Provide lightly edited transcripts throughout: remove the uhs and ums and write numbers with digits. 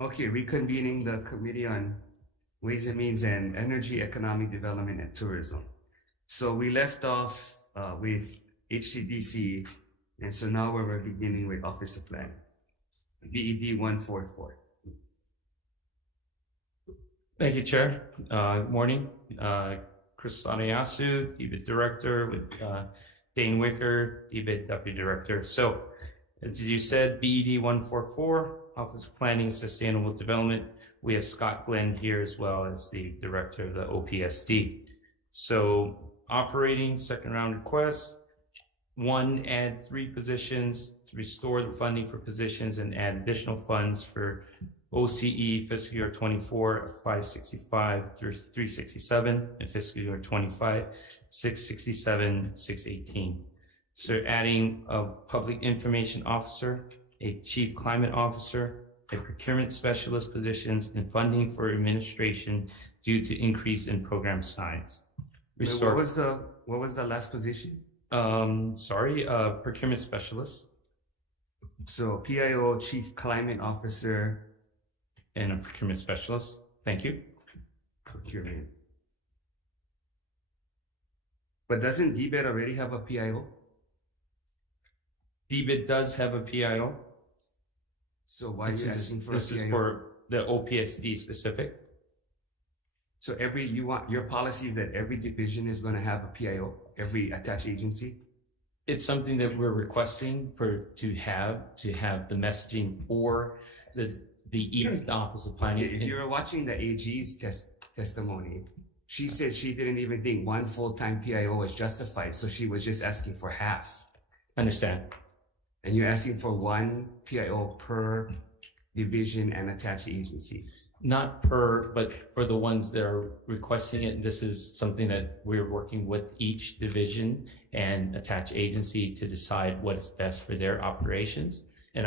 Okay, reconvening the Committee on Ways and Means and Energy, Economic Development, and Tourism. So we left off with HTDC, and so now we're beginning with Office of Plan, BED 144. Thank you, Chair. Good morning. Chris Anayasu, DBIT Director, with Dane Wicker, DBIT Deputy Director. So, as you said, BED 144, Office of Planning and Sustainable Development. We have Scott Glenn here as well as the Director of the OPSD. So, operating second round request. 1, add 3 positions to restore the funding for positions and add additional funds for OCE fiscal year 24 565 through 367 and fiscal year 25 667 618. So adding a public information officer, a chief climate officer, a procurement specialist positions, and funding for administration due to increase in program size. What was the last position? Procurement specialist. So PIO, chief climate officer, and a procurement specialist. Thank you. Procurement. But doesn't DBIT already have a PIO? DBIT does have a PIO. So why are you asking for a PIO? This is for the OPSD specific. So you want your policy that every division is going to have a PIO, every attached agency? It's something that we're requesting to have the messaging for the Office of Planning. If you were watching the AG's testimony, she said she didn't even think one full-time PIO was justified, so she was just asking for half. Understand. And you're asking for 1 PIO per division and attached agency. Not per, but for the ones that are requesting it. This is something that we're working with each division and attached agency to decide what is best for their operations. And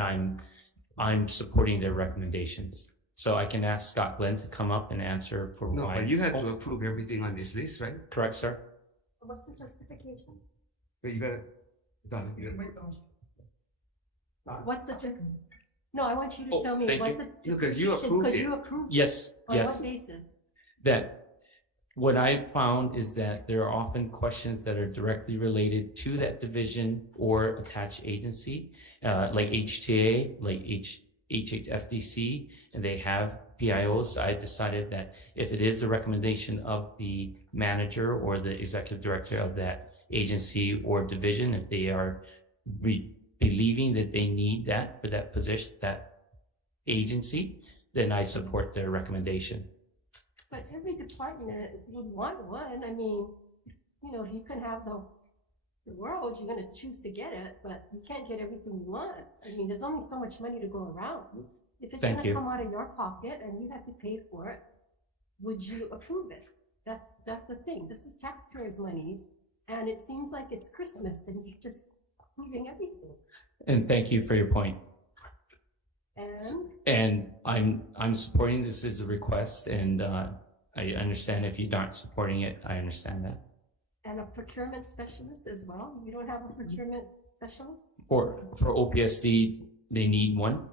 I'm supporting their recommendations. So I can ask Scott Glenn to come up and answer for why. No, but you have to approve everything on this list, right? Correct, sir. What's the justification? But you gotta, Donna, you gotta. What's the No, I want you to tell me what the because you approved it. Yes, on yes. what basis? That what I found is that there are often questions that are directly related to that division or attached agency, like HTA, like HHFDC, and they have PIOs. So I decided that if it is the recommendation of the manager or the executive director of that agency or division, if they are believing that they need that for that position, that agency, then I support their recommendation. But every department would want one. I mean, you know, you can have the world, you're going to choose to get it, but you can't get everything you want. I mean, there's only so much money to go around. If it's going to come out of your pocket and you have to pay for it, would you approve it? That's the thing. This is taxpayers' monies, and it seems like it's Christmas and you're just approving everything. And thank you for your point. And I'm supporting this as a request, and I understand if you're not supporting it. I understand that. And a procurement specialist as well. You don't have a procurement specialist for OPSD. They need one.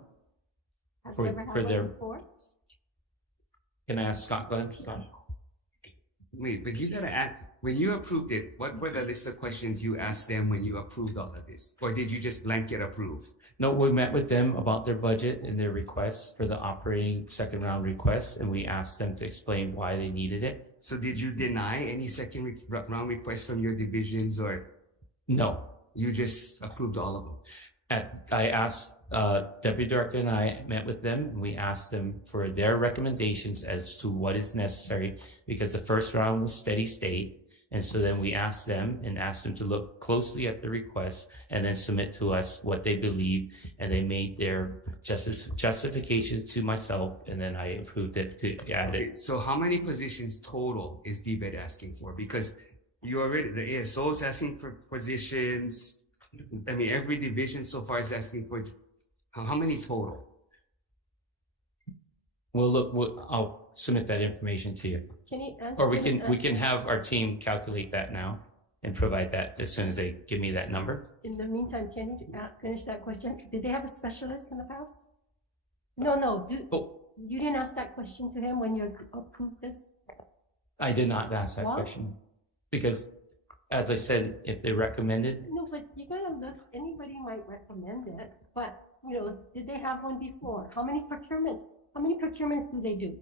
Has for their. Before? Can I ask Scott Glenn? Wait, but you gotta ask. When you approved it, what were the list of questions you asked them when you approved all of this? Or did you just blanket approve? No, we met with them about their budget and their requests for the operating second round requests, and we asked them to explain why they needed it. So did you deny any second round requests from your divisions, or? No. You just approved all of them? I asked, Deputy Director and I met with them, and we asked them for their recommendations as to what is necessary, because the first round was steady state. And so then we asked them to look closely at the request and then submit to us what they believe. And they made their justifications to myself, and then I approved it to add it. So how many positions total is DBIT asking for? Because you already, the ASO is asking for positions. I mean, every division so far is asking for, how many total? Well, look, I'll submit that information to you. Can you answer? Or we can have our team calculate that now and provide that as soon as they give me that number. In the meantime, can you finish that question? Did they have a specialist in the past? No. You didn't ask that question to him when you approved this? I did not ask that Why? question because, as I said, if they recommended, No, but you gotta look, anybody might recommend it, but, you know, did they have one before? How many procurements do they do?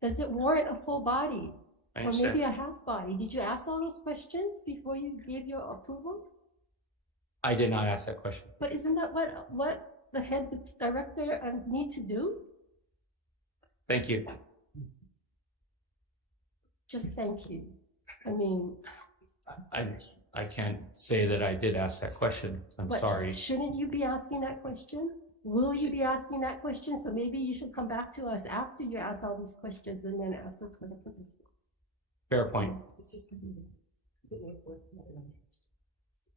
Does it warrant a full body? I Or understand. maybe a half body? Did you ask all those questions before you gave your approval? I did not ask that question. But isn't that what the head director need to do? Thank you. Just thank you. I mean, I can't say that I did ask that question. I'm but sorry. shouldn't you be asking that question? Will you be asking that question? So maybe you should come back to us after you ask all these questions and then ask us for the position. Fair point.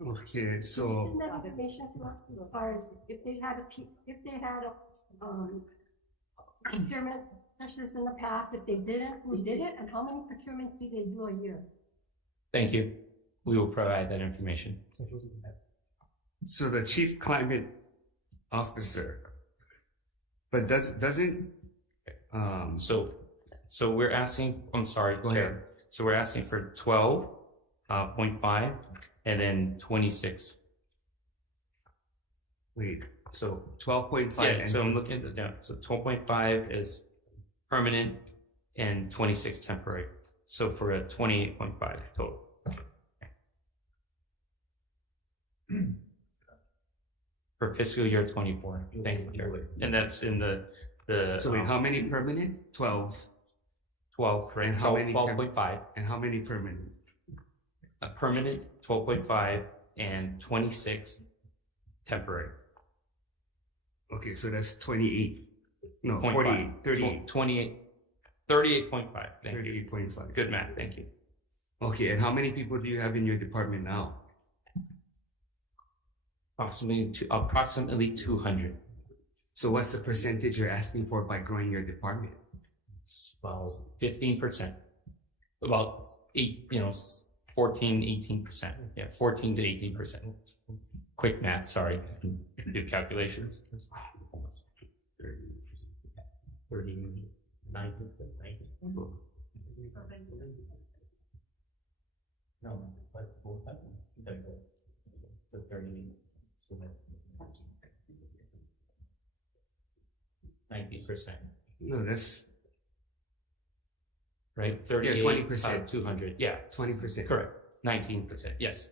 Okay, Send so that information to us as far as if they had procurement specialist in the past, if they didn't, who did it, and how many procurements do they do a year? Thank you. We will provide that information. so the chief climate officer, but doesn't So we're asking, I'm sorry, Go Chair. ahead. So we're asking for 12.5 and then 26. wait, So 12.5 yeah, and so I'm looking at the down. So 12.5 is permanent and 26 temporary. So for a 28.5 total. For fiscal year 24. Thank you, Chair. And that's in the so wait, how many permanent? 12. 12, right? And how many 12.5. And how many permanent? A permanent 12.5 and 26 temporary. Okay, so that's 28. No, 0.5. 48, 38. 28, 38.5. Thank you. 38.5. Good math. Thank you. Okay, and how many people do you have in your department now? Approximately 200. So what's the percentage you're asking for by growing your department? About 15%. About 14, 18%. Yeah, 14 to 18%. Quick math, sorry. Do calculations. 39. No, but 90%. No, that's Right? 38, 20%. 200. Yeah, 20%. correct. 19%. Yes.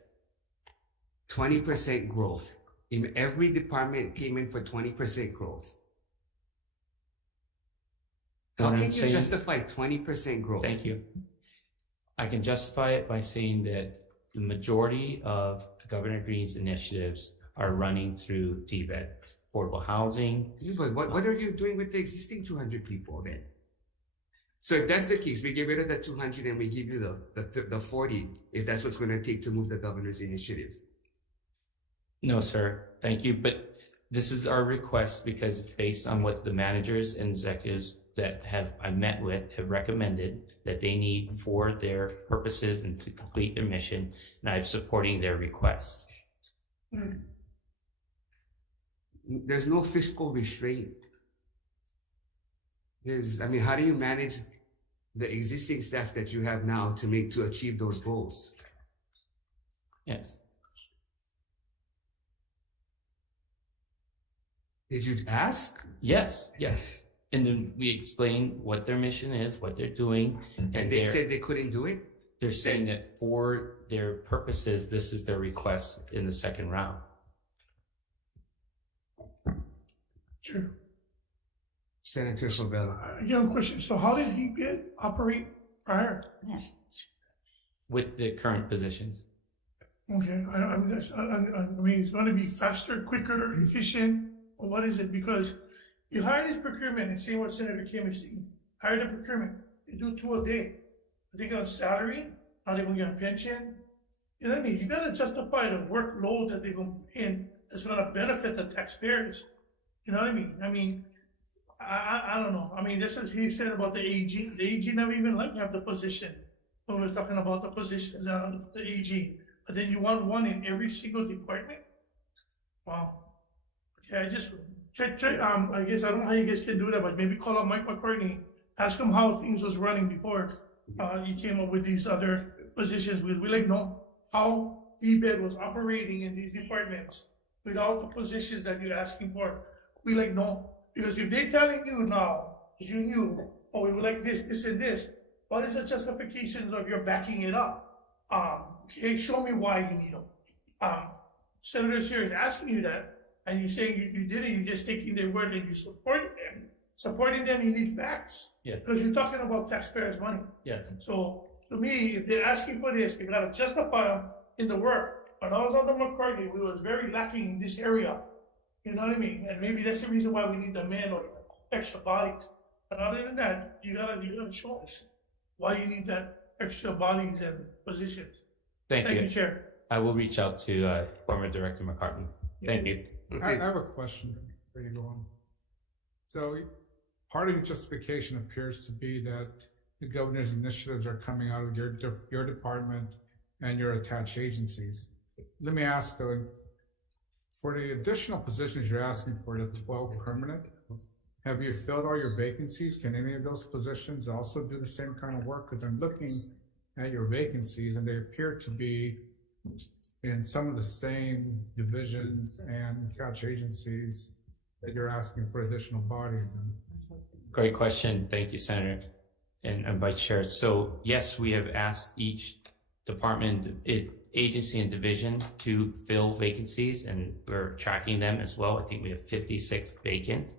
20% growth. In every department came in for 20% growth. How What I'm can you saying- justify 20% growth? Thank you. I can justify it by saying that the majority of Governor Green's initiatives are running through TVET, affordable housing. Yeah, but what are you doing with the existing 200 people then? So if that's the case, we get rid of the 200 and we give you the 40, if that's what's going to take to move the governor's initiative. No, sir. Thank you. But this is our request because based on what the managers and executives that I met with have recommended that they need for their purposes and to complete their mission, and I'm supporting their request. There's no fiscal restraint. How do you manage the existing staff that you have now to achieve those goals? Yes. Did you ask? Yes. And then we explain what their mission is, what they're doing, And they said they couldn't do it? they're saying that for their purposes, this is their request in the second round. Sure. Senator Favela. Young question. So how did he operate prior? With the current positions. Okay, I mean, it's going to be faster, quicker, efficient, or what is it? Because you hire this procurement and say what Senator Kim is saying. Hire the procurement. They do 2 a day. Are they get on salary? Are they going to get a pension? You know what I mean? You got to justify the workload that they're going to put in that's going to benefit the taxpayers. You know what I mean? I don't know. I mean, this is he said about the AG. The AG never even let me have the position. When we were talking about the positions on the AG. But then you want one in every single department? Wow. Okay, I guess I don't know how you guys can do that, but maybe call up Mike McCartney, ask him how things was running before you came up with these other positions. We like know how EBED was operating in these departments without the positions that you're asking for. We like know, because if they're telling you now, you knew, oh, we would like this, and this, what is the justification of your backing it up? Okay, show me why you need them. Senator Sears is asking you that, and you're saying you did it, you're just taking their word and you supported them. Supporting them, you need facts. Yes. Because you're talking about taxpayers' money. Yes. So, to me, if they're asking for this, they gotta justify them in the work. When I was under McCartney, we was very lacking in this area. You know what I mean? And maybe that's the reason why we need the man or extra bodies. But other than that, you gotta show us why you need that extra bodies and positions. Thank you. Chair. I will reach out to former Director McCartney. Thank you. Okay. I have a question before you go on. So part of your justification appears to be that the governor's initiatives are coming out of your department and your attached agencies. Let me ask though, for the additional positions you're asking for, the 12 permanent, have you filled all your vacancies? Can any of those positions also do the same kind of work? Because I'm looking at your vacancies and they appear to be in some of the same divisions and catch agencies that you're asking for additional bodies in. Great question. Thank you, Senator and Vice Chair. So yes, we have asked each department, agency and division to fill vacancies, and we're tracking them as well. I think we have 56 vacant.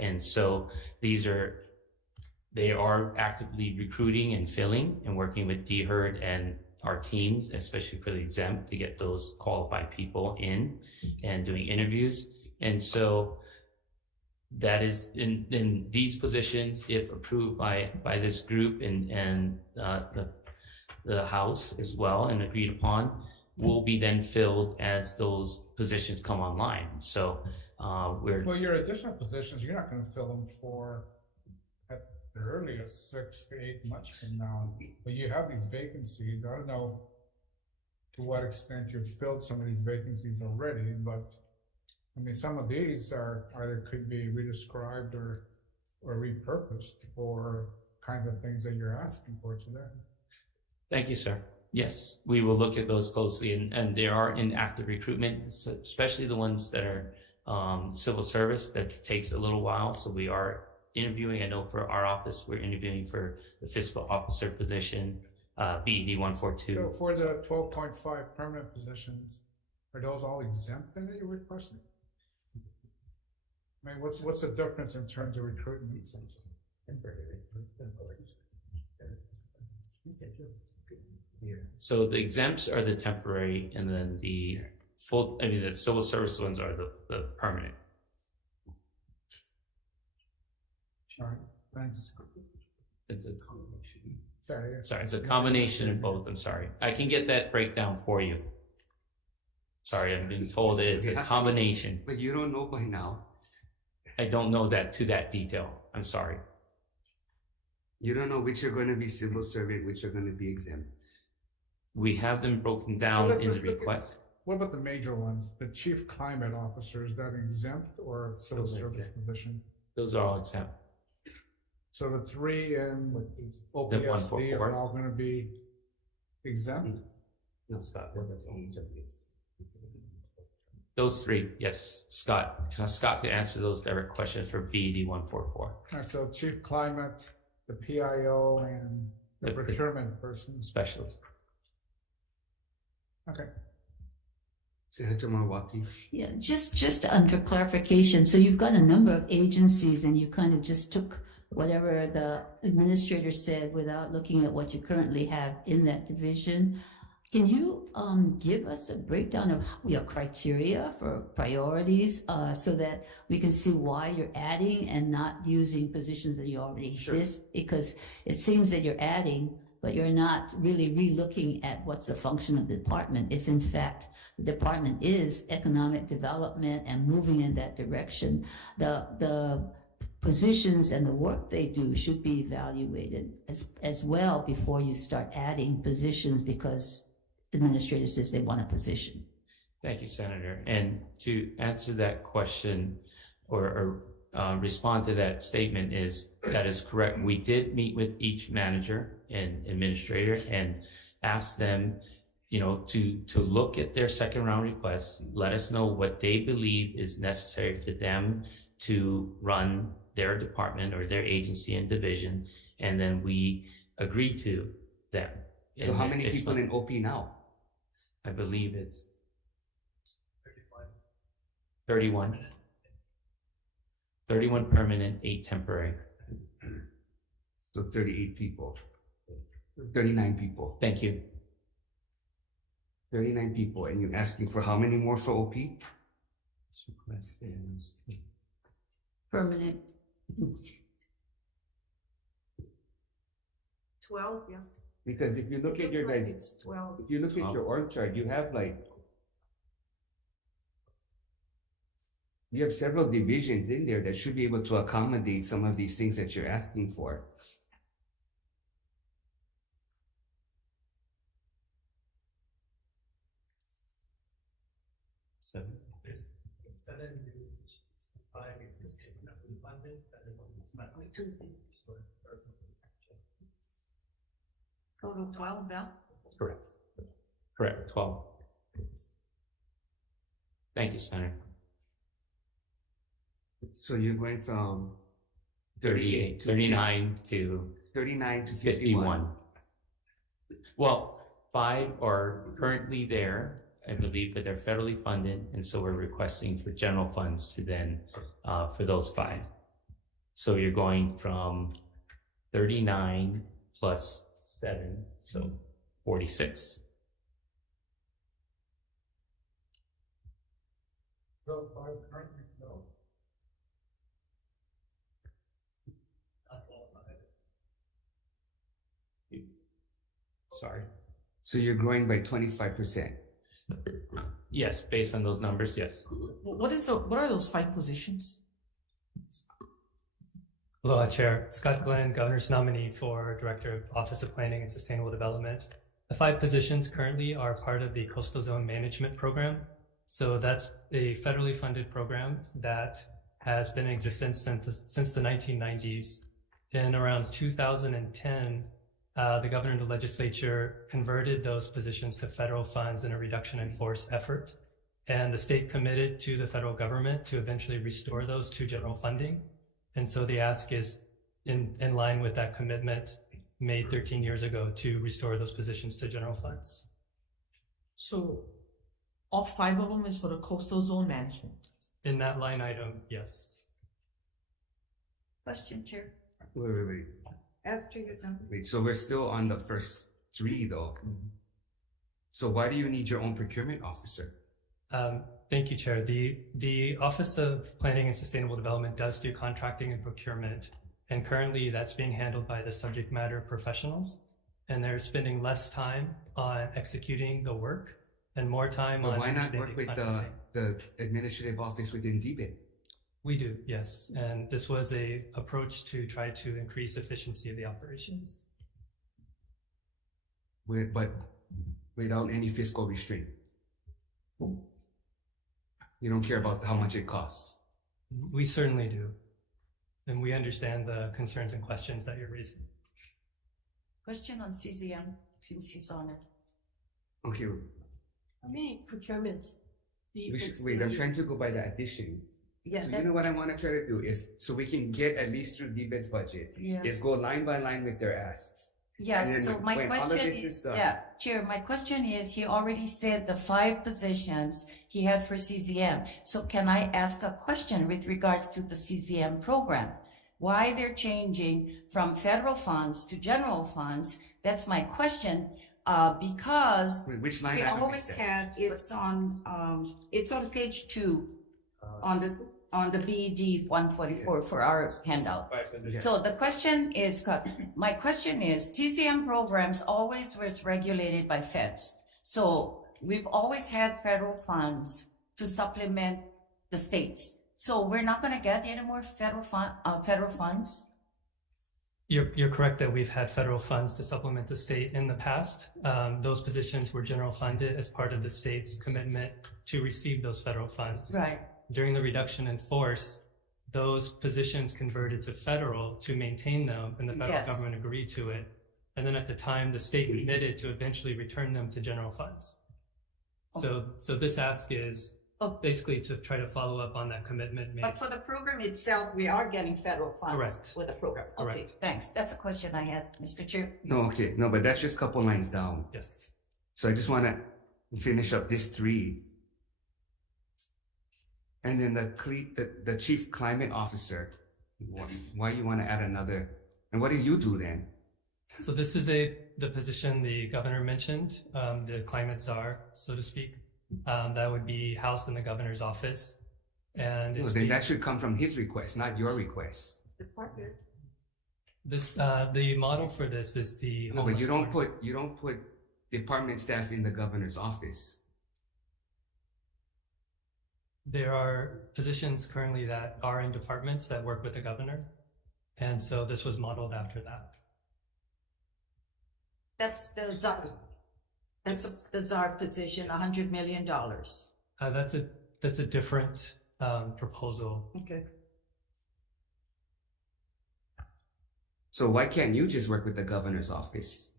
And so they are actively recruiting and filling and working with DHERD and our teams, especially for the exempt, to get those qualified people in and doing interviews. And so that is in these positions, if approved by this group and the House as well and agreed upon, will be then filled as those positions come online. So well, your additional positions, you're not going to fill them for at the earliest 6 to 8 months from now. But you have these vacancies. I don't know to what extent you've filled some of these vacancies already, but I mean, some of these are either could be redescribed or repurposed for kinds of things that you're asking for today. Thank you, sir. Yes, we will look at those closely, and they are in active recruitment, especially the ones that are civil service. That takes a little while, so we are interviewing. I know for our office, we're interviewing for the fiscal officer position, BED 142. So for the 12.5 permanent positions, are those all exempt then that you're requesting? I mean, what's the difference in terms of recruitment? So the exempts are the temporary, and then the the civil service ones are the permanent. All right, thanks. It's a combination. Sorry, it's a combination of both. I'm sorry. I can get that breakdown for you. Sorry, I've been told it's a combination. But you don't know by now. I don't know that to that detail. I'm sorry. You don't know which are going to be civil service, which are going to be exempt. We have them broken down in the request. What about the major ones? The chief climate officer, is that exempt or civil service position? Those are all exempt. So the 3 in The OPSD 144. are all going to be exempt? No, Scott, that's only Japanese. Those 3, yes. Scott can answer those direct questions for BED 144. All right, so chief climate, the PIO, and the procurement person. Specialist. Okay. Senator Marwaki. Yeah, just under clarification, so you've got a number of agencies and you kind of just took whatever the administrator said without looking at what you currently have in that division. Can you give us a breakdown of your criteria for priorities so that we can see why you're adding and not using positions that you already exist? Sure. Because it seems that you're adding, but you're not really re-looking at what's the function of the department. If in fact the department is economic development and moving in that direction, the positions and the work they do should be evaluated as well before you start adding positions because administrator says they want a position. Thank you, Senator. And to answer that question, respond to that statement is that is correct. We did meet with each manager and administrator and ask them, to look at their second round requests, let us know what they believe is necessary for them to run their department or their agency and division, and then we agreed to them. So how many people in OP now? I believe it's 31. 31 permanent, 8 temporary. So 38 people. 39 people. Thank you. 39 people, and you're asking for how many more for OP? This request is Permanent. 12, yeah. Because if you look at your guys, It's 12. if you look at your org chart, you have several divisions in there that should be able to accommodate some of these things that you're asking for. seven. There's 7 new positions, 5 existing fully funded, and then 1 Total 12, Val? Correct, 12. Thank you, Senator. So you're going from 38, 39 to 39 to 51. Well, 5 are currently there, I believe, but they're federally funded, and so we're requesting for general funds to then, for those 5. So you're going from 39 plus 7, so 46. So 5 currently filled. Not qualified. Sorry. So you're growing by 25%. Yes, based on those numbers, yes. What are those 5 positions? Aloha, Chair. Scott Glenn, Governor's nominee for Director of Office of Planning and Sustainable Development. The 5 positions currently are part of the Coastal Zone Management Program. So that's a federally funded program that has been in existence since the 1990s. In around 2010, the governor and the legislature converted those positions to federal funds in a reduction in force effort. And the state committed to the federal government to eventually restore those to general funding. And so the ask is in line with that commitment made 13 years ago to restore those positions to general funds. So all 5 of them is for the coastal zone management. In that line item, yes. Question, Chair. Wait. After you're done. Wait, so we're still on the first 3 though. So why do you need your own procurement officer? Thank you, Chair. The Office of Planning and Sustainable Development does do contracting and procurement, and currently that's being handled by the subject matter professionals, and they're spending less time on executing the work and more time But on why not work with understanding the administrative office within DBIT? We do, yes. And this was a approach to try to increase efficiency of the operations. But without any fiscal restraint. You don't care about how much it costs. We certainly do. And we understand the concerns and questions that you're raising. Question on CZM, since he's on it. Okay, How many procurements do you wait, I'm trying to go by the addition. Yeah, So you know what I want to try to do is, so we can get at least through DBIT's budget, is go line by line with their asks. Yeah, And then so my when all of question this is, is done- yeah, Chair, my question is, he already said the 5 positions he had for CZM. So can I ask a question with regards to the CZM program? Why they're changing from federal funds to general funds? That's my question, because Wait, which line we item is always that? had, it's on page 2, on the BED 144 for our handout. Yeah. So the question is, my question is, TCM programs always was regulated by feds. So we've always had federal funds to supplement the states. So we're not going to get any more federal funds? You're correct that we've had federal funds to supplement the state in the past. Those positions were general funded as part of the state's commitment to receive those federal funds. Right. During the reduction in force, those positions converted to federal to maintain them, and the federal Yes. government agreed to it. And then at the time, the state committed to eventually return them to general funds. So this ask is Oh. basically to try to follow up on that commitment made. But for the program itself, we are getting federal funds Correct. with the program. Okay, Correct. thanks. That's a question I had, Mr. Chair. No, okay, no, but that's just a couple lines down. Yes. So I just want to finish up this 3. And then the chief climate officer, why you want to add another? And what do you do then? So this is the position the governor mentioned, the climate czar, so to speak, that would be housed in the governor's office. And No, it's then that should come from his request, not your request. Department. this, the model for this is the No, but homeless you don't coordinator. put department staff in the governor's office. There are positions currently that are in departments that work with the governor. And so this was modeled after that. That's the czar. That's the czar position, $100 million. That's a different proposal. Okay. So why can't you just work with the governor's office?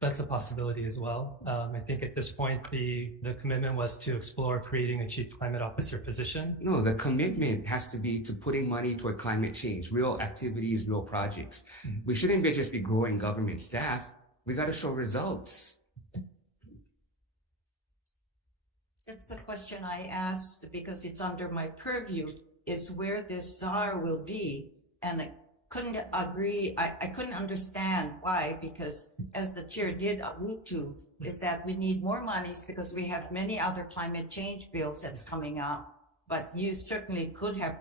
That's a possibility as well. I think at this point, the commitment was to explore creating a chief climate officer position. No, the commitment has to be to putting money toward climate change, real activities, real projects. Mhm. We shouldn't just be growing government staff. We got to show results. That's the question I asked because it's under my purview, is where this czar will be. And I couldn't agree, I couldn't understand why, because as the chair did allude to, is that we need more monies because we have many other climate change bills that's coming up. But you certainly could have,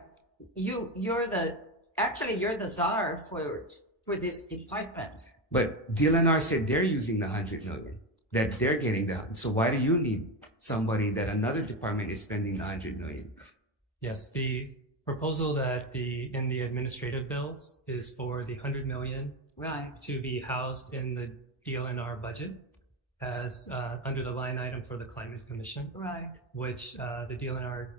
you're the czar for this department. But DLNR said they're using the 100 million, that they're getting that. So why do you need somebody that another department is spending the 100 million? Yes, the proposal that in the administrative bills is for the 100 million Right. to be housed in the DLNR budget as under the line item for the Climate Commission, Right. which the DLNR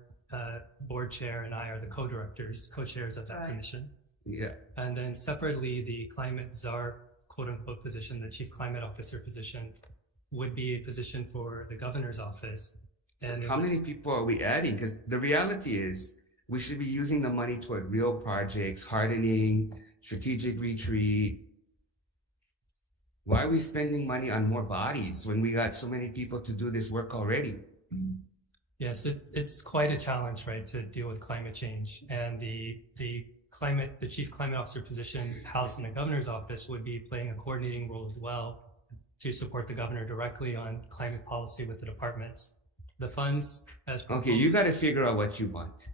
board chair and I are the co-chairs of that Right. commission. Yeah. And then separately, the climate czar, quote unquote, position, the chief climate officer position, would be a position for the governor's office. And How many people are we adding? Because the reality is we should be using the money toward real projects, hardening, strategic retreat. Why are we spending money on more bodies when we got so many people to do this work already? Yes, it's quite a challenge, right, to deal with climate change. And the chief climate officer position housed in the governor's office would be playing a coordinating role as well to support the governor directly on climate policy with the departments. The funds as proposed. Okay, you got to figure out what you want.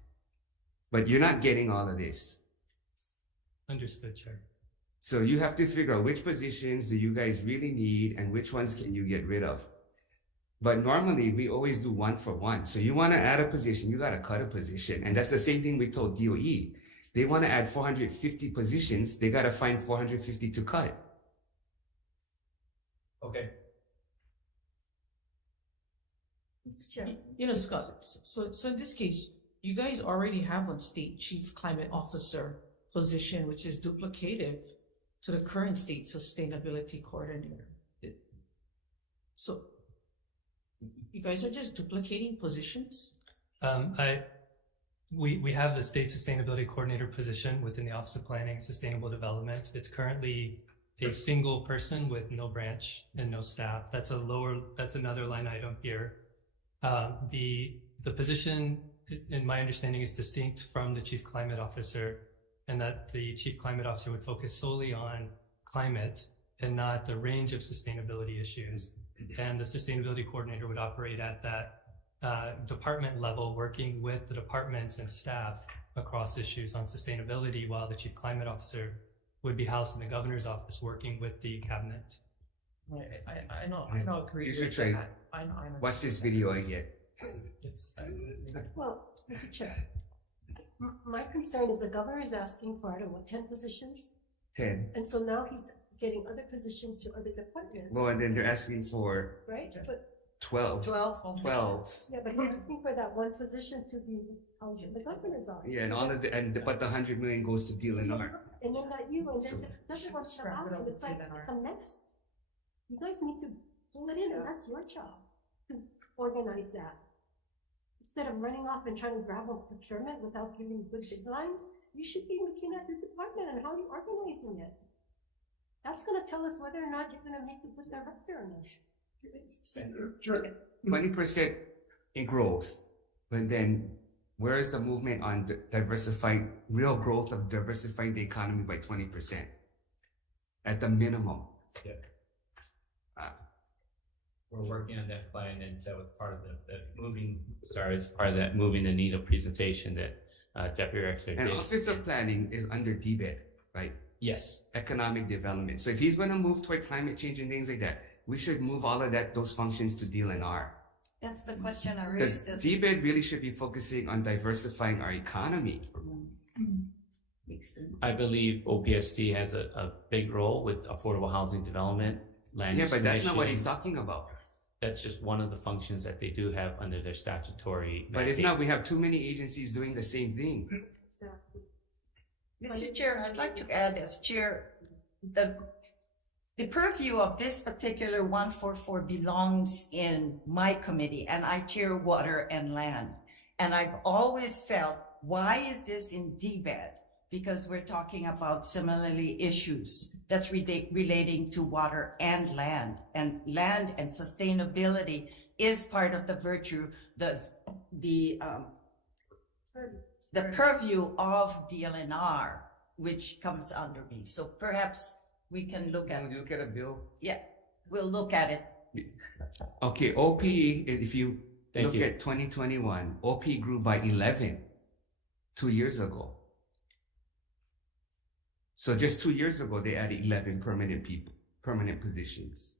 But you're not getting all of this. Understood, Chair. So you have to figure out which positions do you guys really need and which ones can you get rid of. But normally we always do 1 for 1. So you want to add a position, you got to cut a position. And that's the same thing we told DOE. They want to add 450 positions. They got to find 450 to cut. Okay. Mr. Chair. You know, Scott, so in this case, you guys already have a state chief climate officer position, which is duplicative to the current state sustainability coordinator. So you guys are just duplicating positions? We have the state sustainability coordinator position within the Office of Planning and Sustainable Development. It's currently a single person with no branch and no staff. That's another line item here. The position, in my understanding, is distinct from the chief climate officer, and that the chief climate officer would focus solely on climate and not the range of sustainability issues. And the sustainability coordinator would operate at that department level, working with the departments and staff across issues on sustainability, while the chief climate officer would be housed in the governor's office working with the cabinet. I know, agree You should with try. that. I know. Watch this video again. It's Well, Mr. Chair, my concern is the governor is asking for, I don't know, 10 positions? 10. And so now he's getting other positions to other departments, Well, and then they're asking for, right? But 12. 12. 12. Yeah, but you're asking for that one position to be housed in the governor's office. Yeah, and all of but the 100 million goes to DLNR. And then that you, and then So- it doesn't want to Scrap it happen, over it's like, to it's a mess. You guys need to pull it in, and that's your job, to organize that. Instead of running off and trying to grab a procurement without giving good deadlines, you should be looking at the department and how you're organizing it. That's gonna tell us whether or not you're gonna make a good director or not. Sure. 20% in growth, but then where is the movement on diversifying, real growth of diversifying the economy by 20%? At the minimum. Yeah. We're working on that plan, and that was part of part of that moving the needle presentation that Deputy Director And did. Office of Planning is under DBED, right? Yes. Economic Development. So if he's going to move toward climate change and things like that, we should move all of those functions to DLNR. That's the question I Because raised. DBED really should be focusing on diversifying our economy. Makes sense. I believe OPST has a big role with affordable housing development, land Yeah, use but that's not what he's commission. talking about. That's just one of the functions that they do have under their statutory But if mandate. not, we have too many agencies doing the same thing. Exactly. Mr. Chair, I'd like to add as chair, the purview of this particular 144 belongs in my committee, and I chair water and land. And I've always felt, why is this in DBED? Because we're talking about similarly issues that's relating to water and land and sustainability is part of the virtue, the purview of DLNR, which comes under me. So perhaps we can look at, Can we look at a bill? yeah, we'll look at it. Okay, OP, if you Thank look you. at 2021, OP grew by 11 2 years ago. So just 2 years ago, they added 11 permanent positions.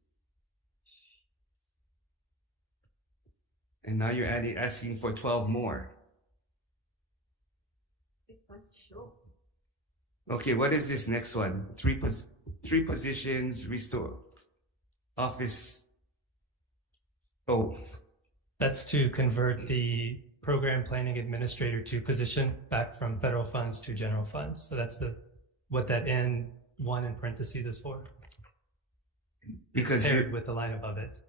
And now you're asking for 12 more. Okay, what is this next one? Three positions, restore office. Oh, That's to convert the program planning administrator to position back from federal funds to general funds. So that's what that N1 in parentheses is for. because Paired with the line above it.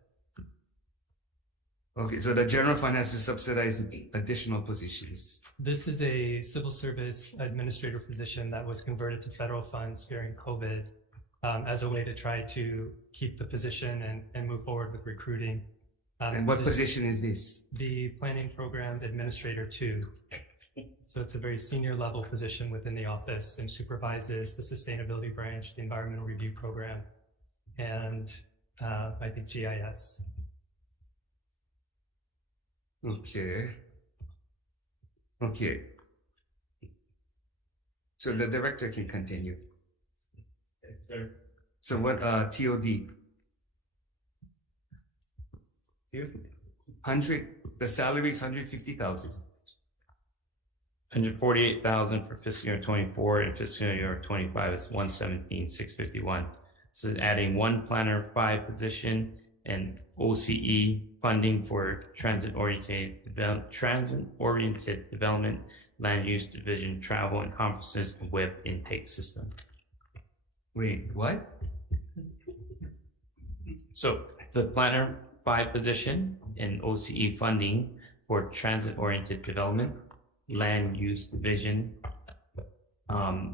okay, so the general fund has to subsidize additional positions. This is a civil service administrator position that was converted to federal funds during COVID as a way to try to keep the position and move forward with recruiting. And what position is this? The planning program administrator 2. So it's a very senior level position within the office and supervises the sustainability branch, the environmental review program, and I think GIS. Okay. Okay. So the director can continue. So what, TOD? 100, the salary is 150,000. 148,000 for fiscal year 24 and fiscal year 25 is 117,651. So adding one planner 5 position and OCE funding for transit-oriented development, land use division, travel and conferences, and web intake system. Wait, what? So the planner 5 position and OCE funding for transit-oriented development, land use division,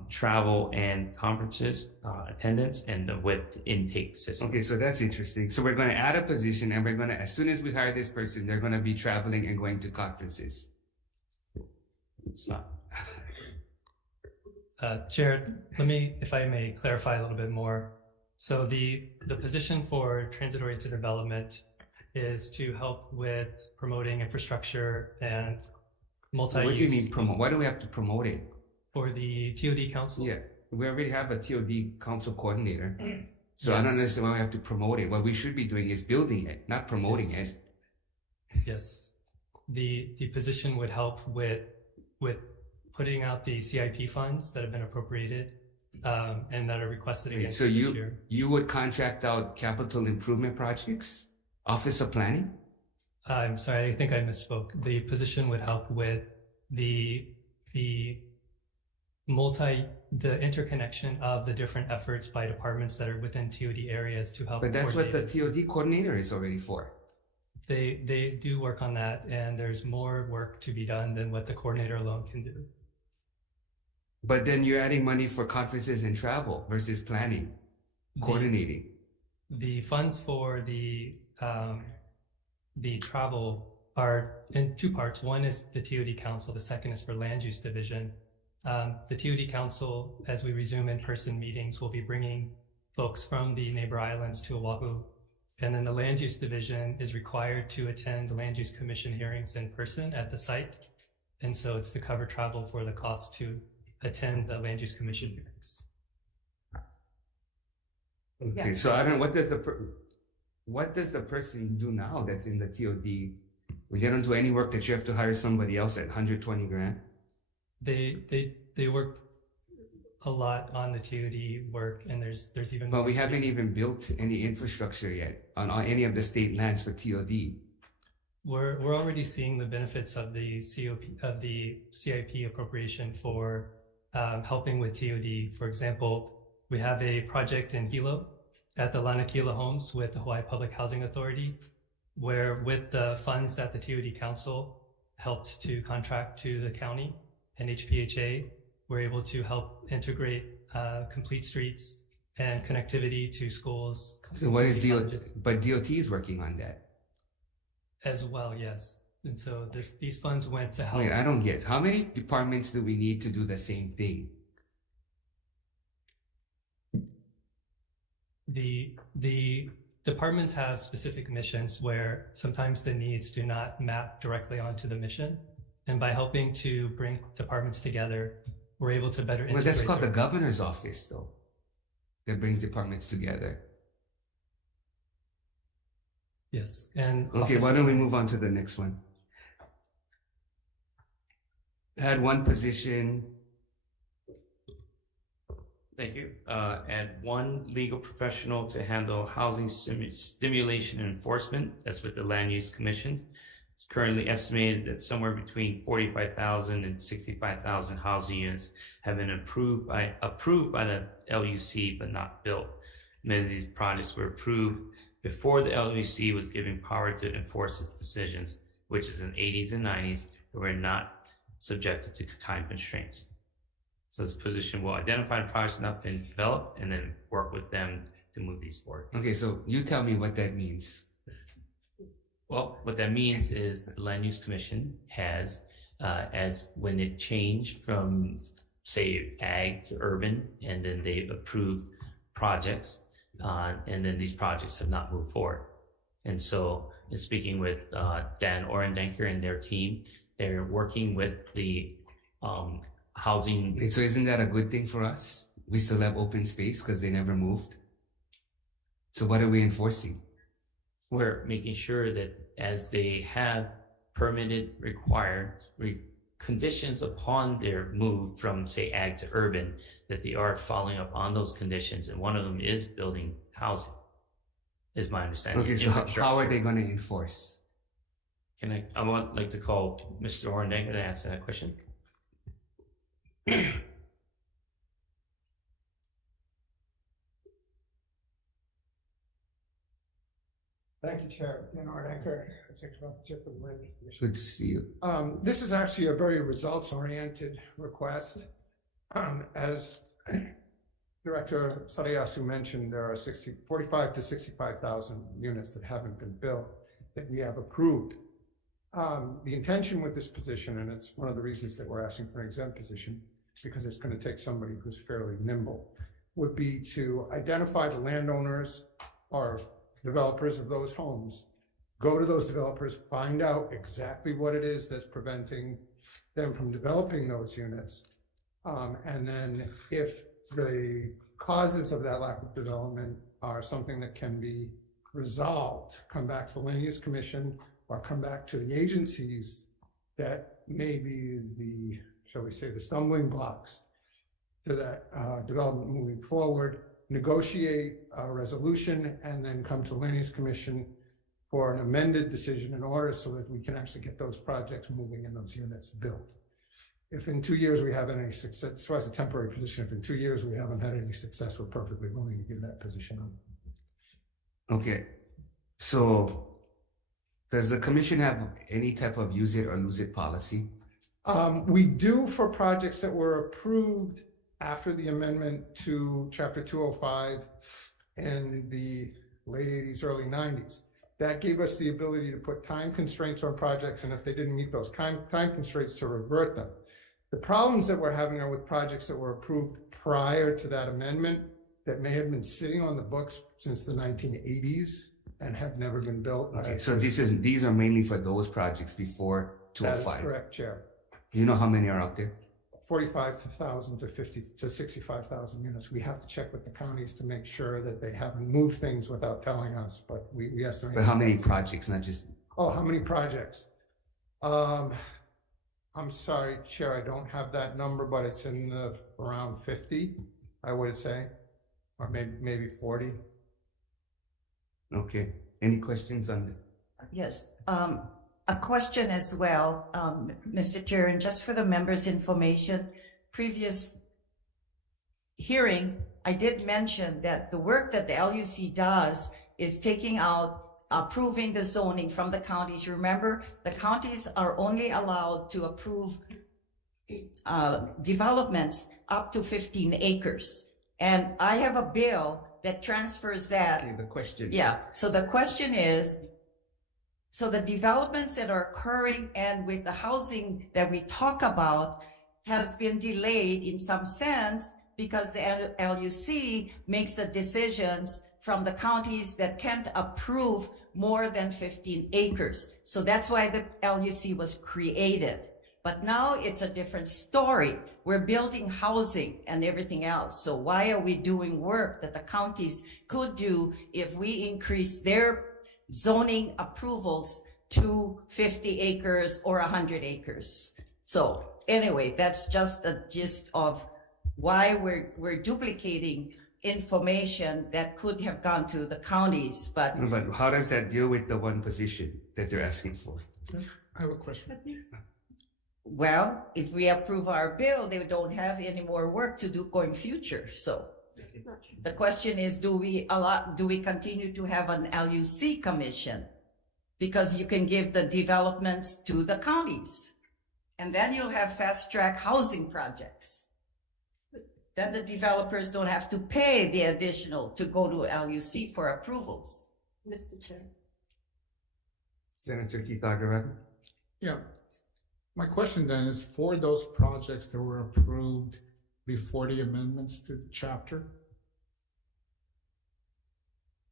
travel and conferences, attendance, and the web intake system. Okay, so that's interesting. So we're going to add a position and we're going to, as soon as we hire this person, they're going to be traveling and going to conferences. It's not. Chair, let me, if I may clarify a little bit more. So the position for transit-oriented development is to help with promoting infrastructure and multi-use. What do you mean promote? Why do we have to promote it? For the TOD council? Yeah, we already have a TOD council coordinator. So I don't Yes. understand why we have to promote it. What we should be doing is building it, not promoting Yes. it. Yes. The position would help with putting out the CIP funds that have been appropriated and that are requested Wait, against so this year. you would contract out capital improvement projects, Office of Planning? I'm sorry, I think I misspoke. The position would help with the interconnection of the different efforts by departments that are within TOD areas to help. But that's what the coordinate. TOD coordinator is already for. They do work on that, and there's more work to be done than what the coordinator alone can do. But then you're adding money for conferences and travel versus planning, coordinating. The funds for the travel are in two parts. One is the TOD Council. The second is for Land Use Division. The TOD Council, as we resume in-person meetings, will be bringing folks from the neighbor islands to Oahu. And then the Land Use Division is required to attend the Land Use Commission hearings in person at the site. And so it's to cover travel for the cost to attend the Land Use Commission hearings. Okay, Yeah. so I don't know, what does the person do now that's in the TOD? Well, they don't do any work that you have to hire somebody else at 120 grand? They work a lot on the TOD work, and there's even But more we to haven't do. even built any infrastructure yet on any of the state lands for TOD. We're already seeing the benefits of the CIP appropriation for helping with TOD. For example, we have a project in Hilo at the Lanakila Homes with the Hawaii Public Housing Authority, where with the funds that the TOD Council helped to contract to the county and HPHA, we're able to help integrate complete streets and connectivity to schools. So what is DOT? colleges But DOT is working on that. as well, yes. And so these funds went to help. Wait, I don't get, how many departments do we need to do the same thing? The departments have specific missions where sometimes the needs do not map directly onto the mission. And by helping to bring departments together, we're able to better integrate. Well, that's called the their- governor's office, though, that brings departments together. Yes. And Okay, office- why don't we move on to the next one? Add one position. Thank you. Add one legal professional to handle housing stimulation and enforcement. That's with the Land Use Commission. It's currently estimated that somewhere between 45,000 and 65,000 housing units have been approved by the LUC, but not built. Many of these projects were approved before the LUC was given power to enforce its decisions, which is in the 80s and 90s, and were not subjected to time constraints. So this position will identify the projects that have been developed and then work with them to move these forward. Okay, so you tell me what that means. Well, what that means is the Land Use Commission has, as when it changed from, say, ag to urban, and then they approved projects, and then these projects have not moved forward. And so, in speaking with Dan Orendenker and their team, they're working with the housing. Okay, so isn't that a good thing for us? We still have open space because they never moved. So what are we enforcing? We're making sure that as they have permitted required conditions upon their move from, say, ag to urban, that they are following up on those conditions, and one of them is building housing, is my understanding. Okay, so how are they going to enforce? I would like to call Mr. Orendenker to answer that question. Thank you, Chair. Dan Ardenker, Executive Officer for the Land Use Commission. Good to see you. This is actually a very results-oriented request. As Director Sadayasu mentioned, there are 45 to 65,000 units that haven't been built that we have approved. The intention with this position, and it's one of the reasons that we're asking for an exempt position, because it's going to take somebody who's fairly nimble, would be to identify the landowners or developers of those homes, go to those developers, find out exactly what it is that's preventing them from developing those units. And then if the causes of that lack of development are something that can be resolved, come back to the Land Use Commission or come back to the agencies that may be the, shall we say, the stumbling blocks to that development moving forward, negotiate a resolution, and then come to the Land Use Commission for an amended decision in order so that we can actually get those projects moving and those units built. If in 2 years we haven't any success, so as a temporary position, if in 2 years we haven't had any success, we're perfectly willing to give that position up. Okay, so does the commission have any type of use it or lose it policy? We do for projects that were approved after the amendment to Chapter 205 in the late 80s, early 90s. That gave us the ability to put time constraints on projects, and if they didn't meet those time constraints, to revert them. The problems that we're having are with projects that were approved prior to that amendment that may have been sitting on the books since the 1980s and have never been built. Okay, so these are mainly for those projects before That 205. is correct, Chair. You know how many are out there? 45,000 to 50 to 65,000 units. We have to check with the counties to make sure that they haven't moved things without telling us, but we estimate. But how many projects, not just? Oh, how many projects? I'm sorry, Chair, I don't have that number, but it's in the around 50, I would say, or maybe 40. Okay, any questions on this? Yes, a question as well, Mr. Chair, and just for the members' information, previous hearing, I did mention that the work that the LUC does is taking out, approving the zoning from the counties. Remember, the counties are only allowed to approve developments up to 15 acres. And I have a bill that transfers that. Okay, the question. Yeah, so the question is, so the developments that are occurring and with the housing that we talk about has been delayed in some sense because the LUC makes the decisions from the counties that can't approve more than 15 acres. So that's why the LUC was created. But now it's a different story. We're building housing and everything else. So why are we doing work that the counties could do if we increase their zoning approvals to 50 acres or 100 acres? So anyway, that's just the gist of why we're duplicating information that could have gone to the counties, but. No, but how does that deal with the one position that they're asking for? I have a question. Well, if we approve our bill, they don't have any more work to do going future. So the question is, do we continue to have an LUC commission? Because you can give the developments to the counties and then you'll have fast track housing projects. Then the developers don't have to pay the additional to go to LUC for approvals. Mr. Chair. Senator Keith Agarwal? Yeah. My question then is, for those projects that were approved before the amendments to the chapter,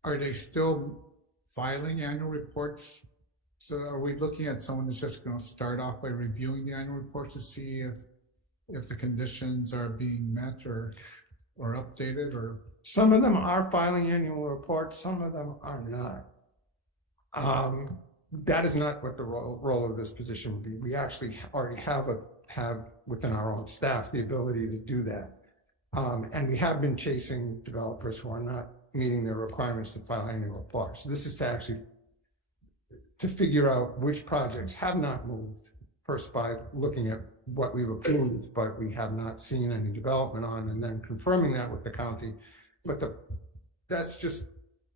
are they still filing annual reports? So are we looking at someone that's just going to start off by reviewing the annual reports to see if the conditions are being met or updated? Or some of them are filing annual reports, some of them are not. That is not what the role of this position would be. We actually already have within our own staff the ability to do that. And we have been chasing developers who are not meeting their requirements to file annual reports. So this is to actually to figure out which projects have not moved, first by looking at what we've approved, but we have not seen any development on, and then confirming that with the county. But that's just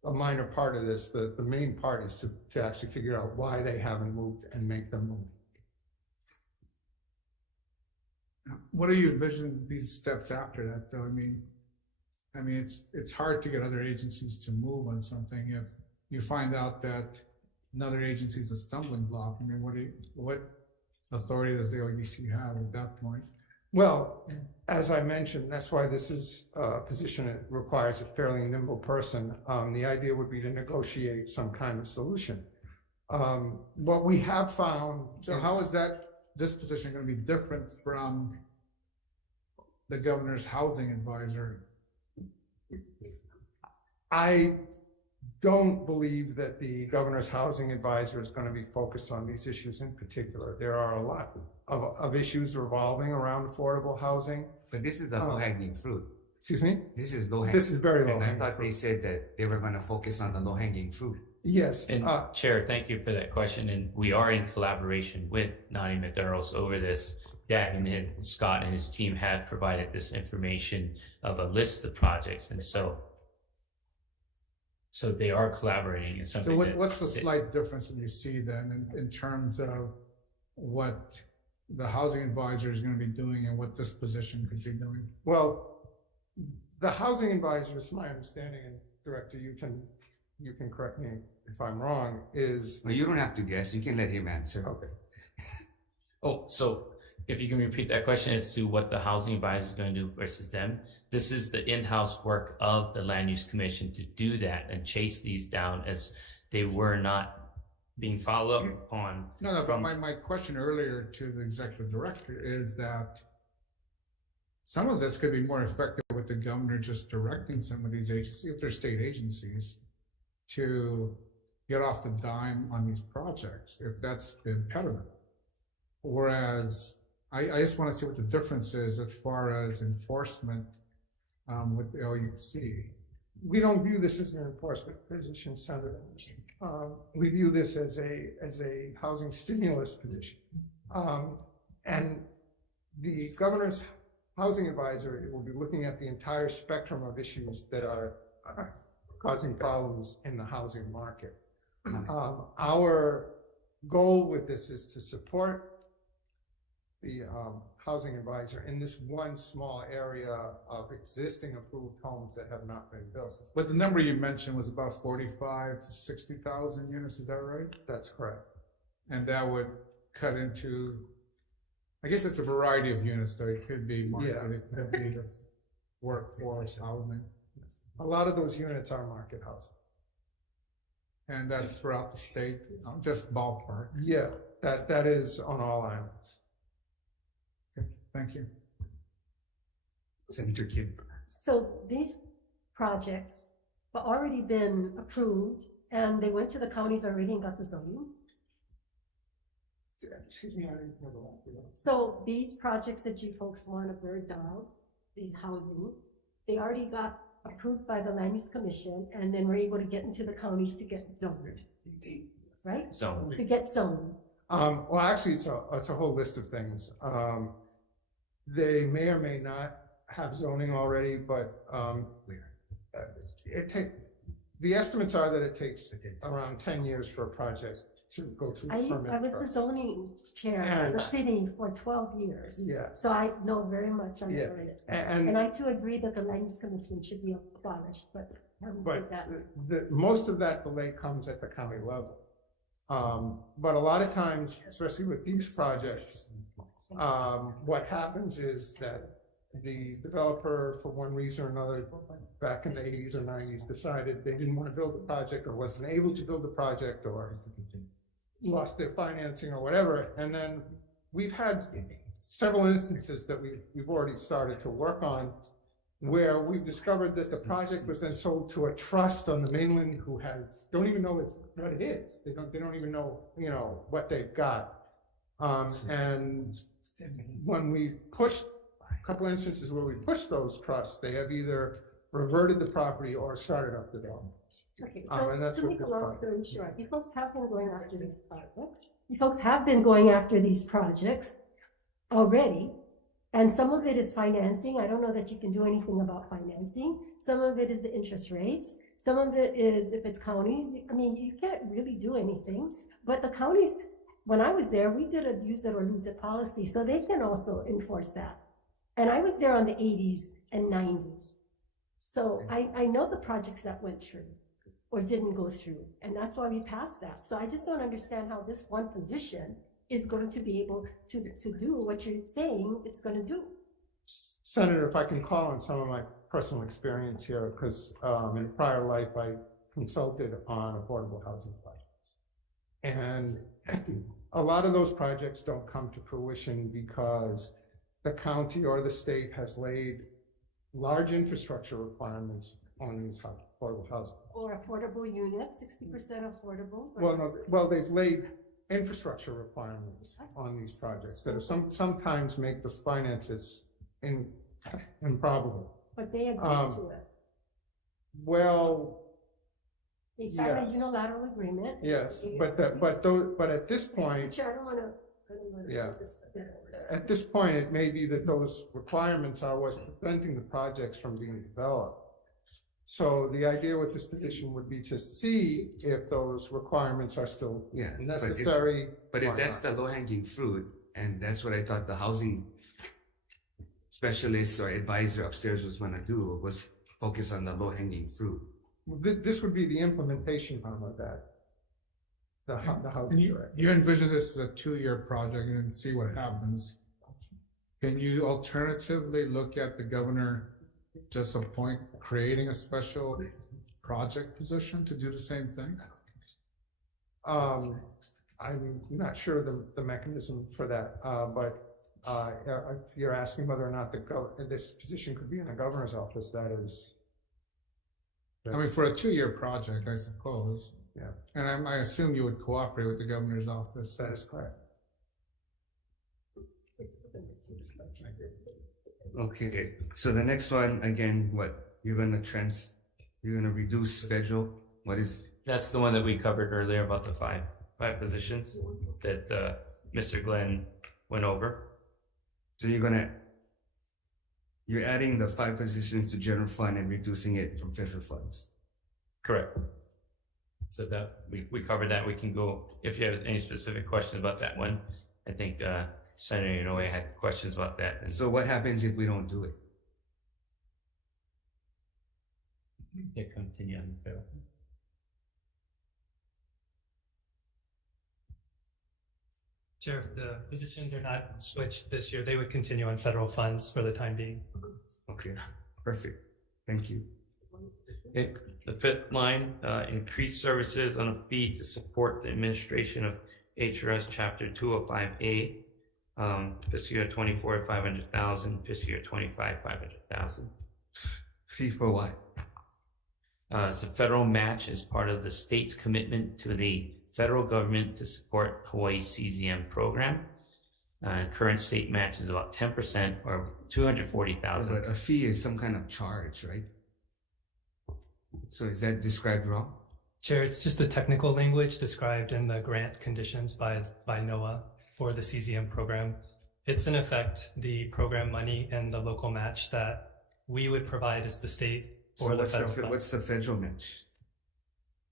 a minor part of this. The main part is to actually figure out why they haven't moved and make them move. what do you envision these steps after that, though? I mean, it's hard to get other agencies to move on something if you find out that another agency is a stumbling block. I mean, what authority does the OEC have at that point? Well, as I mentioned, that's why this is a position that requires a fairly nimble person. The idea would be to negotiate some kind of solution. What we have found. So how is this position going to be different from the governor's housing advisor? I don't believe that the governor's housing advisor is going to be focused on these issues in particular. There are a lot of issues revolving around affordable housing. But this is a low-hanging fruit. Excuse me? This is low-hanging. This is very And low-hanging I thought they said that they were going to focus on the low-hanging fruit. Yes, And Chair, thank you for that question. And we are in collaboration with Nani Medeiros over this. Dan and Scott and his team have provided this information of a list of projects. And so they are collaborating. It's something So what's the slight difference that you see then in terms of what the housing advisor is going to be doing and what this position could be doing? well, the housing advisor, is my understanding, and Director, you can correct me if I'm wrong, is, Well, you don't have to guess. You can let him answer. okay. Oh, so if you can repeat that question as to what the housing advisor is going to do versus them, this is the in-house work of the Land Use Commission to do that and chase these down as they were not being followed up upon. No, but my question earlier to the executive director is that some of this could be more effective with the governor just directing some of these agencies, if they're state agencies, to get off the dime on these projects, if that's the impediment. Whereas I just want to see what the difference is as far as enforcement with the LUC. We don't view this as an enforcement position, Senator. We view this as a housing stimulus position. And the governor's housing advisor will be looking at the entire spectrum of issues that are causing problems in the housing market. Our goal with this is to support the housing advisor in this one small area of existing approved homes that have not been built. But the number you mentioned was about 45 to 60,000 units, is that right? That's correct. And that would cut into, I guess it's a variety of units, though. It could be market, it could be the workforce housing. A lot of those units are market housing. And that's throughout the state, just ballpark. Yeah, that is on all islands. Okay, thank you. Senator Kim. So these projects have already been approved and they went to the counties already and got the zoning. Excuse me, I didn't hear the last one. So these projects that you folks want to bird dog, these housing, they already got approved by the Land Use Commission, and then we're able to get into the counties to get zoned, right? So To get zoned. Well, actually, it's a whole list of things. They may or may not have zoning already, but the estimates are that it takes around 10 years for a project to go through the permit. I was the zoning chair of the city for 12 years. Yeah. So I know very much about it. And And I too agree that the Land Use Commission should be abolished, but having said that. most of that delay comes at the county level. But a lot of times, especially with these projects, what happens is that the developer, for one reason or another, back in the 80s or 90s, decided they didn't want to build the project or wasn't able to build the project or lost their financing or whatever. And then we've had several instances that we've already started to work on where we've discovered that the project was then sold to a trust on the mainland who don't even know what it is. They don't even know, what they've got. And when we pushed a couple instances where we pushed those trusts, they have either reverted the property or started up development. Okay, so and that's to what make a this long project story short, you folks have been going after these projects. You folks have been going after these projects already. And some of it is financing. I don't know that you can do anything about financing. Some of it is the interest rates. Some of it is if it's counties. I mean, you can't really do anything. But the counties, when I was there, we did a use it or lose it policy. So they can also enforce that. And I was there on the 80s and 90s. So I know the projects that went through or didn't go through. And that's why we passed that. So I just don't understand how this one position is going to be able to do what you're saying it's going to do. Senator, if I can call on some of my personal experience here, because in a prior life, I consulted on affordable housing projects. And a lot of those projects don't come to fruition because the county or the state has laid large infrastructure requirements on these affordable housing. Or affordable units, 60% affordables. Well, they've laid infrastructure requirements on these projects that are sometimes make the finances improbable. But they agree to it. Well, They signed a Yes. unilateral agreement. Yes, They- but at this point, Chair, I don't wanna. Yeah. at this point, it may be that those requirements are what's preventing the projects from being developed. So the idea with this position would be to see if those requirements are still Yeah, but if- necessary. But or if that's not. the low-hanging fruit, and that's what I thought the housing specialist or advisor upstairs was gonna do, was focus on the low-hanging fruit. This would be the implementation arm of that. The housing And director. you envision this as a 2-year project and see what happens. Can you alternatively look at the governor just appoint, creating a special project position to do the same thing? I'm not sure the mechanism for that, but if you're asking whether or not this position could be in the governor's office, that is. I mean, for a 2-year project, I suppose. Yeah. And I assume you would cooperate with the governor's office. That is correct. Okay, so the next one, again, what, you're gonna reduce federal, what is, That's the one that we covered earlier about the five positions that Mr. Glenn went over. so you're adding the 5 positions to general fund and reducing it from federal funds. Correct. So that we covered that. We can go if you have any specific questions about that one. I think Senator Inoue had questions about that. And So what happens if we don't do it? they continue on the bill. Chair, if the positions are not switched this year, they would continue on federal funds for the time being. Okay, perfect, thank you. Okay, the fifth line, increase services on a fee to support the administration of HRS Chapter 205A, fiscal year 24 at 500,000, fiscal year 25 500,000. Fee for what? It's a federal match as part of the state's commitment to the federal government to support Hawaii CZM program. Current state match is about 10% or 240,000. But a fee is some kind of charge, right? So is that described wrong? Chair, it's just the technical language described in the grant conditions by NOAA for the CZM program. It's in effect the program money and the local match that we would provide as the state for So the federal fund. what's the federal match?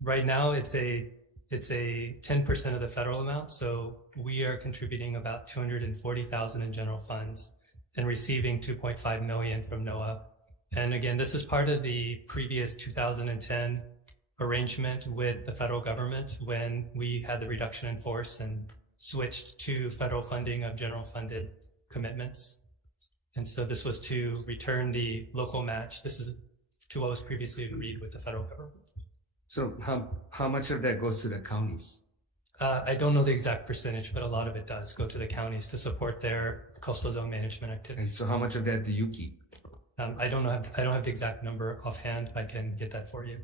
Right now, it's a 10% of the federal amount. So we are contributing about 240,000 in general funds and receiving 2.5 million from NOAA. And again, this is part of the previous 2010 arrangement with the federal government when we had the reduction in force and switched to federal funding of general funded commitments. And so this was to return the local match. This is to what was previously agreed with the federal government. So how much of that goes to the counties? I don't know the exact percentage, but a lot of it does go to the counties to support their coastal zone management activities. And so how much of that do you keep? I don't have the exact number offhand. I can get that for you.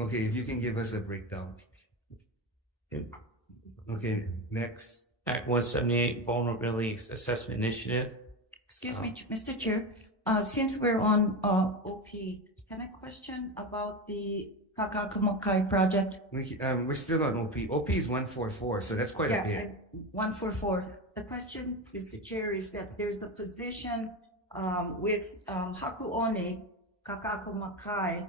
Okay, if you can give us a breakdown. Okay, next. Act 178 Vulnerability Assessment Initiative. Excuse me, Mr. Chair, since we're on OP, can I question about the Kakakamokai project? We're still on OP. OP is 144, so that's quite a bit. 144. The question, Mr. Chair, is that there's a position with Hakuone, Kakakamokai.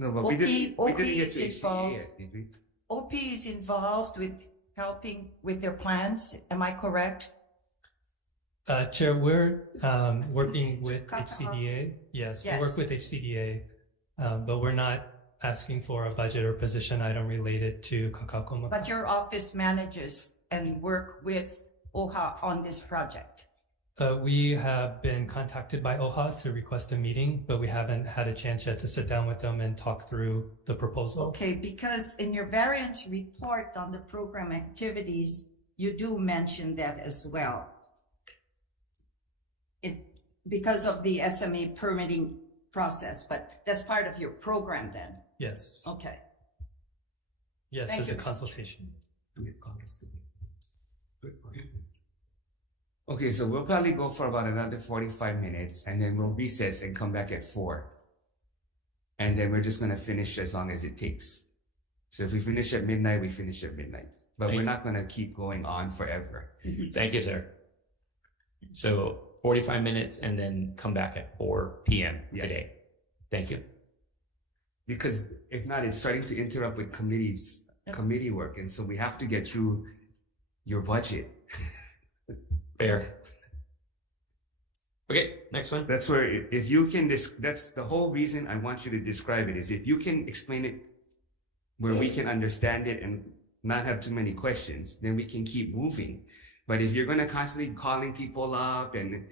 No, but OP we didn't get is to HCA involved. yet, did we? OP is involved with helping with their plans. Am I correct? Chair, we're working with HCDA. Yes, we work with HCDA, but we're not asking for a budget or position item related to Kakakamokai. But your office manages and work with OHA on this project. We have been contacted by OHA to request a meeting, but we haven't had a chance yet to sit down with them and talk through the proposal. Okay, because in your variance report on the program activities, you do mention that as well. Because of the SMA permitting process, but that's part of your program then? Yes. Okay. Yes, Thank as you, a Mr. consultation. Okay, so we'll probably go for about another 45 minutes and then we'll recess and come back at 4. and then we're just going to finish as long as it takes. So if we finish at midnight, we finish at midnight. But we're not going to keep going on forever. Thank you, sir. So 45 minutes and then come back at 4 p.m. today. Thank you. Because if not, it's starting to interrupt with committee work. And so we have to get through your budget. Fair. Okay, next one. That's where if you can, that's the whole reason I want you to describe it, is if you can explain it where we can understand it and not have too many questions, then we can keep moving. But if you're going to constantly calling people up and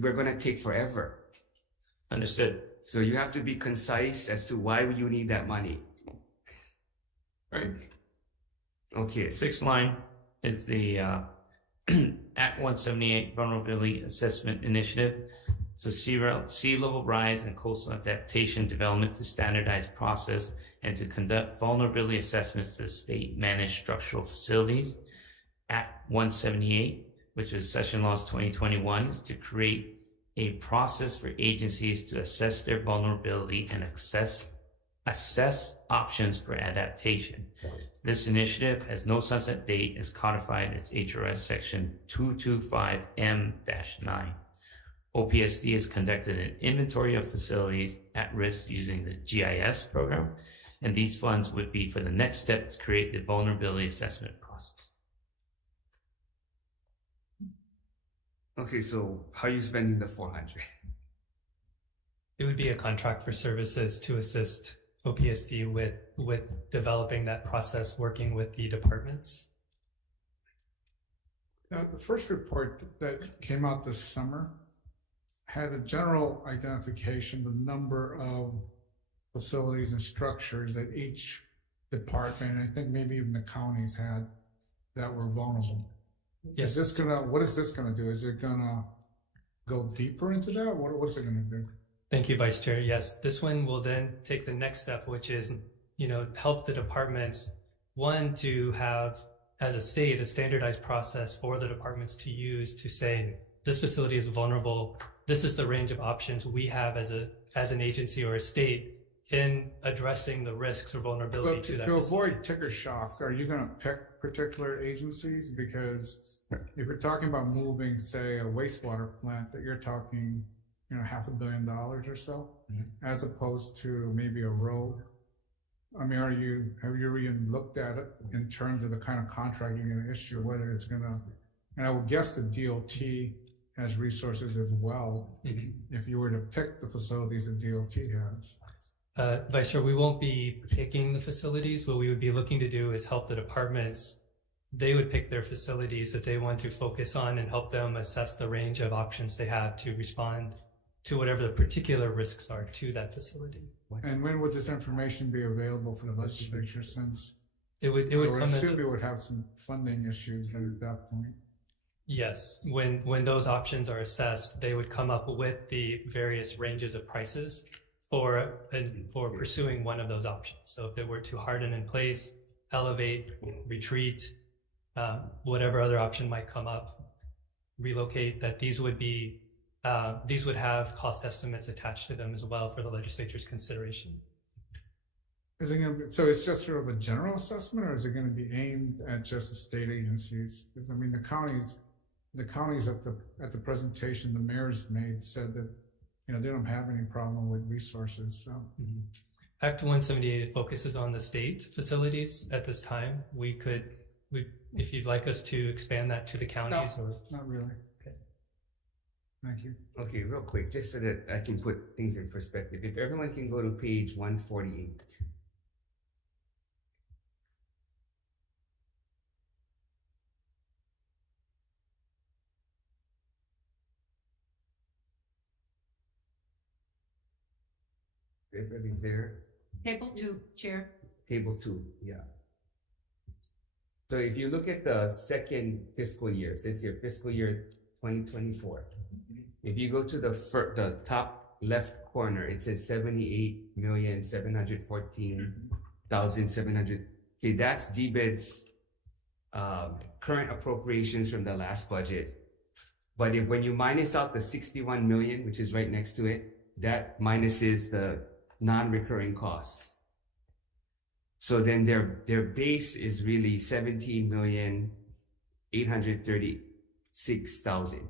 we're going to take forever. Understood. So you have to be concise as to why you need that money. Right. Okay. Sixth line is the Act 178 Vulnerability Assessment Initiative. So sea level rise and coastal adaptation development to standardize process and to conduct vulnerability assessments to state managed structural facilities. Act 178, which is Session Laws 2021, is to create a process for agencies to assess their vulnerability and assess options for adaptation. This initiative has no sunset date, is codified as HRS Section 225M-9. OPSD has conducted an inventory of facilities at risk using the GIS program, and these funds would be for the next step to create the vulnerability assessment process. Okay, so how are you spending the 400? It would be a contract for services to assist OPSD with developing that process, working with the departments. Now, the first report that came out this summer had a general identification, the number of facilities and structures that each department, and I think maybe even the counties had, that were vulnerable. Yes. What is this gonna do? Is it gonna go deeper into that? What's it gonna do? Thank you, Vice Chair. Yes, this one will then take the next step, which is, help the departments, one, to have, as a state, a standardized process for the departments to use to say, this facility is vulnerable. This is the range of options we have as an agency or a state in addressing the risks or vulnerability to that To facility. avoid ticker shock, are you gonna pick particular agencies? Because if you're talking about moving, say, a wastewater plant, that you're talking, $500 million or so, as opposed to maybe a road. I mean, have you even looked at it in terms of the kind of contract you're gonna issue, whether it's gonna, and I would guess the DOT has resources as well, if you were to pick the facilities that DOT has. Vice Chair, we won't be picking the facilities. What we would be looking to do is help the departments. They would pick their facilities that they want to focus on and help them assess the range of options they have to respond to whatever the particular risks are to that facility. And when would this information be available for the legislature, since It would I come as assume it would have some funding issues at that point? yes, when those options are assessed, they would come up with the various ranges of prices for pursuing one of those options. So if it were to harden in place, elevate, retreat, whatever other option might come up, relocate, that these would have cost estimates attached to them as well for the legislature's consideration. Is it so it's just sort of a general assessment, or is it gonna be aimed at just the state agencies? Because I mean, the counties at the presentation the mayors made said that, they don't have any problem with resources, so. Act 178 focuses on the state facilities at this time. If you'd like us to expand that to the counties, No, or not really. Okay. Thank you. Okay, real quick, just so that I can put things in perspective. If everyone can go to page 148. Everybody's there? Table 2, Chair. Table 2, yeah. So if you look at the second fiscal year, it says here fiscal year 2024. If you go to the top left corner, it says 78,714,700. Okay, that's DBED's current appropriations from the last budget. But when you minus out the 61 million, which is right next to it, that minuses the non-recurring costs. So then their base is really 17,836,000.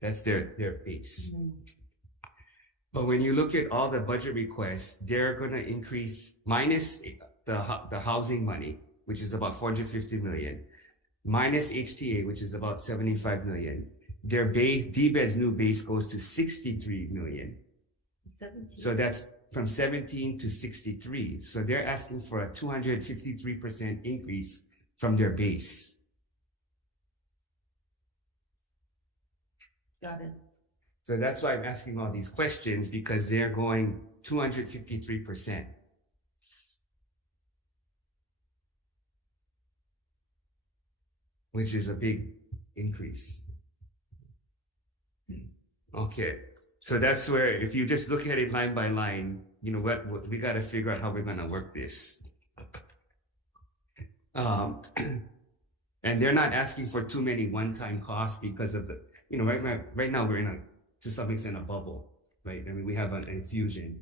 That's their base. But when you look at all the budget requests, they're going to increase minus the housing money, which is about 450 million, minus HTA, which is about 75 million. Their base, DBED's new base goes to 63 million. 17. So that's from 17 to 63. So they're asking for a 253% increase from their base. Got it. So that's why I'm asking all these questions, because they're going 253%. Which is a big increase. Okay. So that's where, if you just look at it line by line, you know what we got to figure out how we're going to work this. And they're not asking for too many one-time costs because of the, you know, right now we're in to some extent a bubble, right? I mean, we have an infusion.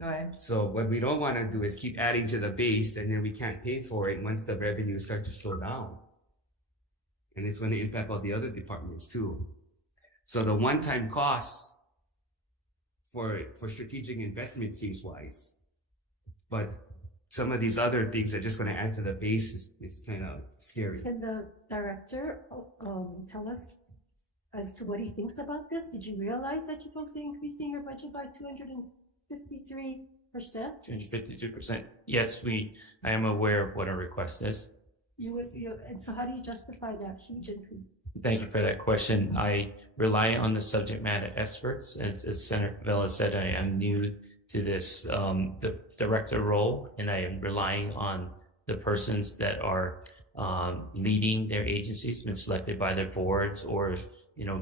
Right. So what we don't want to do is keep adding to the base, and then we can't pay for it once the revenues start to slow down. And it's going to impact all the other departments too. So the one-time costs for strategic investment seems wise, but some of these other things are just going to add to the base is kind of scary. Can the director tell us as to what he thinks about this? Did you realize that you folks are increasing your budget by 253%? 252%. Yes, I am aware of what our request is. And so how do you justify that huge increase? Thank you for that question. I rely on the subject matter experts. As Senator Vela said, I am new to this the director role, and I am relying on the persons that are leading their agencies, been selected by their boards, or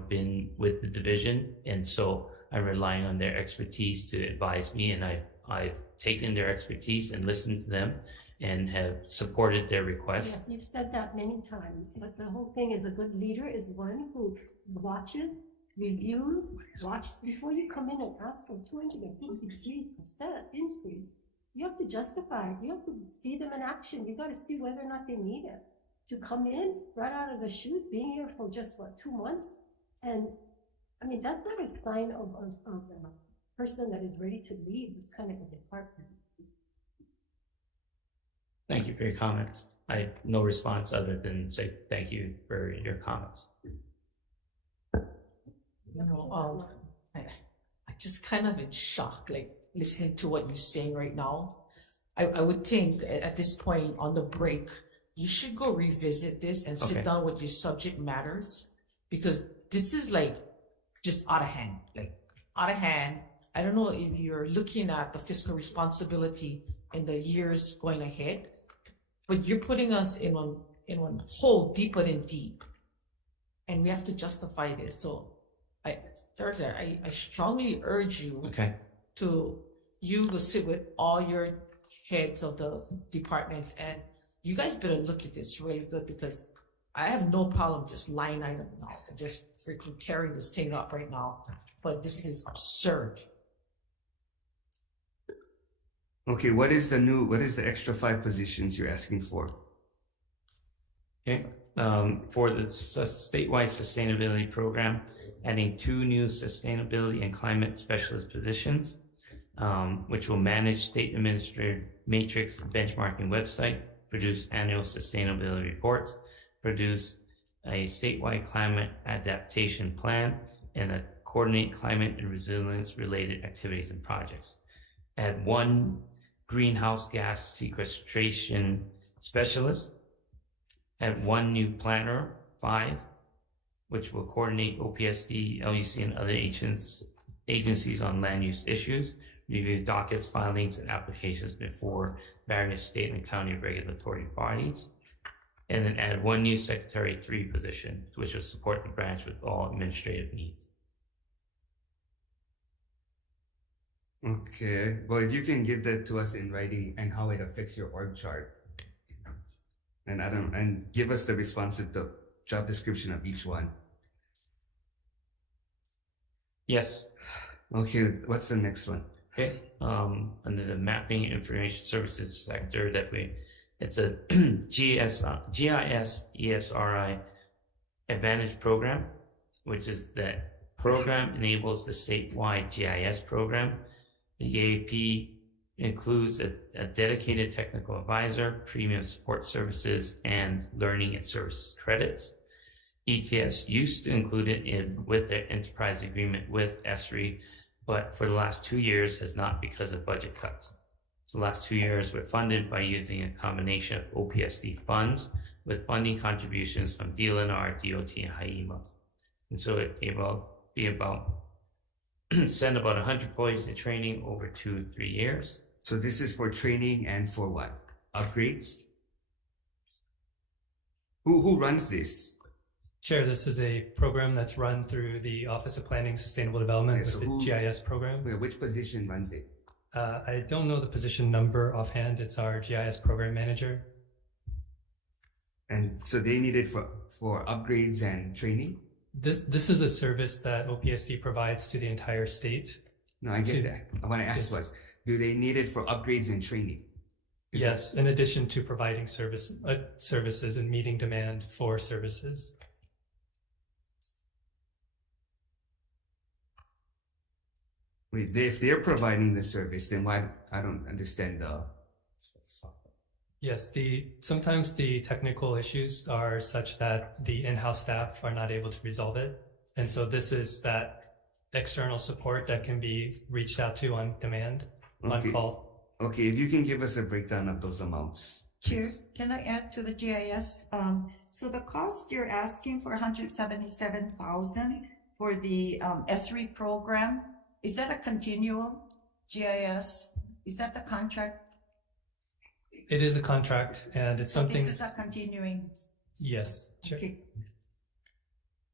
been with the division, and so I'm relying on their expertise to advise me, and I've taken their expertise and listened to them and have supported their requests. Yes, you've said that many times, but the whole thing is a good leader is one who watches, reviews, watches before you come in and ask for 253% increase. You have to justify it. You have to see them in action. You got to see whether or not they need it. To come in right out of the chute, being here for just 2 months, and I mean that's not a sign of a person that is ready to leave this kind of a department. Thank you for your comments. I have no response other than say thank you for your comments. I just kind of in shock, like listening to what you're saying right now. I would think at this point on the break, you should go revisit this and sit down with your subject matters, because this is like just out of hand, I don't know if you're looking at the fiscal responsibility in the years going ahead, but you're putting us in one hole deeper than deep, and we have to justify this. So I strongly urge you to sit with all your heads of the departments, and you guys better look at this really good, because I have no problem just line item now, just freaking tearing this thing up right now. But this is absurd. Okay, what is the extra 5 positions you're asking for? Okay, for the statewide sustainability program, adding 2 new sustainability and climate specialist positions, which will manage state administrative matrix benchmarking website, produce annual sustainability reports, produce a statewide climate adaptation plan, and coordinate climate and resilience related activities and projects. Add 1 greenhouse gas sequestration specialist, add 1 new planner, 5, which will coordinate OPSD, LUC, and other agencies on land use issues, review dockets, filings, and applications before various state and county regulatory bodies, and then add 1 new Secretary 3 position, which will support the branch with all administrative needs. Okay, well, if you can give that to us in writing and how it affects your org chart, and give us the responsive job description of each one. Yes. Okay, what's the next one? Okay, under the mapping information services sector it's a GIS ESRI Advantage program, which is that program enables the statewide GIS program. The EAP includes a dedicated technical advisor, premium support services, and learning and service credits. ETS used to include it with their enterprise agreement with ESRI, but for the last 2 years has not because of budget cuts. So the last 2 years were funded by using a combination of OPSD funds with funding contributions from DLNR, DOT, and HAIMA. And so it will be send about 100 employees to training over 2-3 years. So this is for training and for what? Upgrades? Who runs this? Chair, this is a program that's run through the Office of Planning and Sustainable Development Okay, so with the GIS program. Which position runs it? I don't know the position number offhand. It's our GIS program manager. And so they need it for upgrades and training? This is a service that OPSD provides to the entire state. No, I get that. What I asked was, do they need it for upgrades and training? Yes, in addition to providing services and meeting demand for services. Wait, if they're providing the service, then why? I don't understand the. Yes, sometimes the technical issues are such that the in-house staff are not able to resolve it. And so this is that external support that can be reached out to on demand, on call. Okay, if you can give us a breakdown of those amounts. Chair, please. can I add to the GIS? So the cost you're asking for 177,000 for the ESRI program, is that a continual GIS? Is that the contract? It is a contract, and it's something. This is a continuing. Yes. Chair. Okay.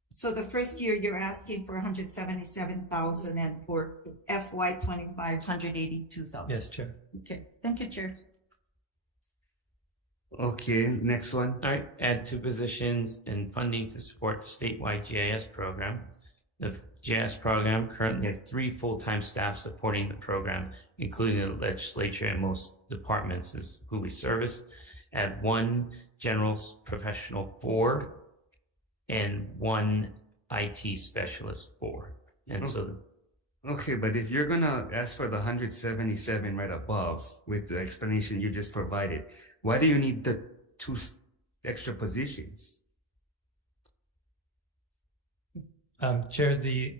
So the first year you're asking for 177,000, and for FY25, 182,000. Yes, Chair. Okay. Thank you, Chair. Okay, next one. All right, add 2 positions in funding to support the statewide GIS program. The GIS program currently has 3 full-time staff supporting the program, including the legislature and most departments is who we service. Add 1 general professional 4 and 1 IT specialist 4. And so Okay, but if you're gonna ask for the 177 right above with the explanation you just provided, why do you need the 2 extra positions? Chair, the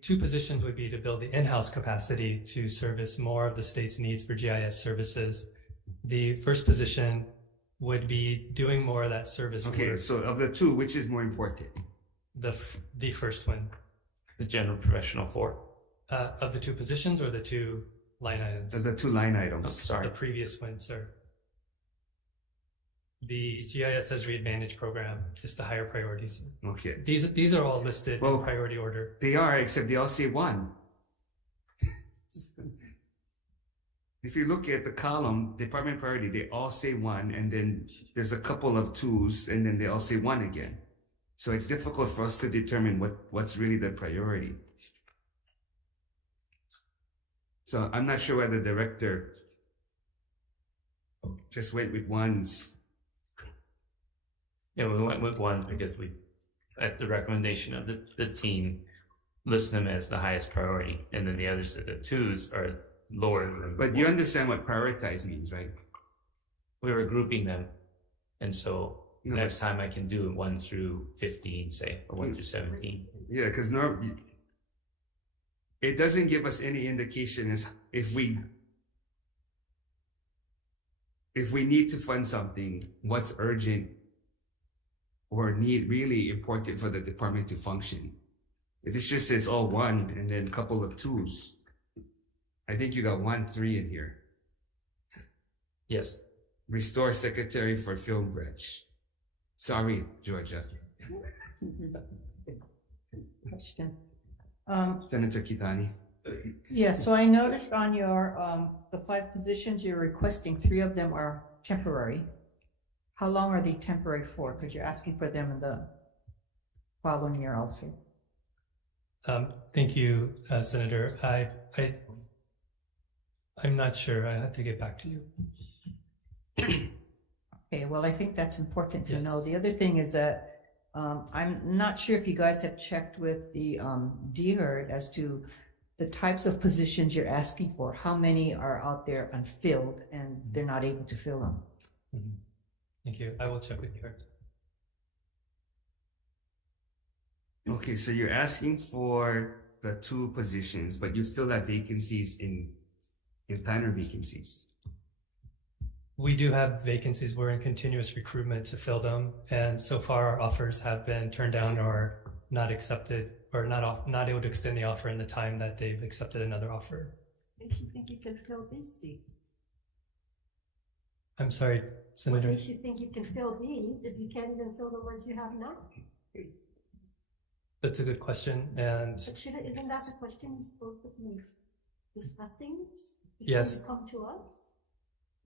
2 positions would be to build the in-house capacity to service more of the state's needs for GIS services. The first position would be doing more of that service Okay, work. so of the 2, which is more important? The first one. the general professional 4. Of the 2 positions or the 2 line items? Of the 2 line Oh, items. sorry. The previous one, sir. The GIS Esri Advantage program is the higher priority, sir. Okay. These are all listed Well, in priority order. They are, except they all say 1. If you look at the column, department priority, they all say 1, and then there's a couple of 2s, and then they all say 1 again. So it's difficult for us to determine what's really the priority. So I'm not sure whether the director just went with 1s. Yeah, we went with 1 because we, at the recommendation of the team, list them as the highest priority, and then the others, the 2s, are lower than. But you understand what prioritize means, right? We were grouping them, and so No, next time I can do 1 through 15, say, or 1 through 17. Yeah, because it doesn't give us any indication as if we need to fund something, what's urgent or really important for the department to function. If it just says all 1 and then a couple of 2s, I think you got 1, 3 in here. Yes. Restore secretary for film branch. Sorry, Georgia. Question. Senator Kitani. Yeah, so I noticed on your, the 5 positions you're requesting, 3 of them are temporary. How long are they temporary for? Because you're asking for them in the following year also. Thank you, Senator. I'm not sure. I have to get back to you. Okay, well, I think that's important to know. Yes. The other thing is that I'm not sure if you guys have checked with the DHERD as to the types of positions you're asking for. How many are out there unfilled and they're not able to fill them? Mhm. Thank you. I will check with you. Okay, so you're asking for the 2 positions, but you still have vacancies in planner vacancies. We do have vacancies. We're in continuous recruitment to fill them, and so far our offers have been turned down or not accepted, or not able to extend the offer in the time that they've accepted another offer. Makes you think you can fill these seats? I'm sorry, What Senator. makes you think you can fill these if you can't even fill the ones you have now? That's a good question, and But isn't that the question you're supposed to be discussing? Yes. Before you come to us?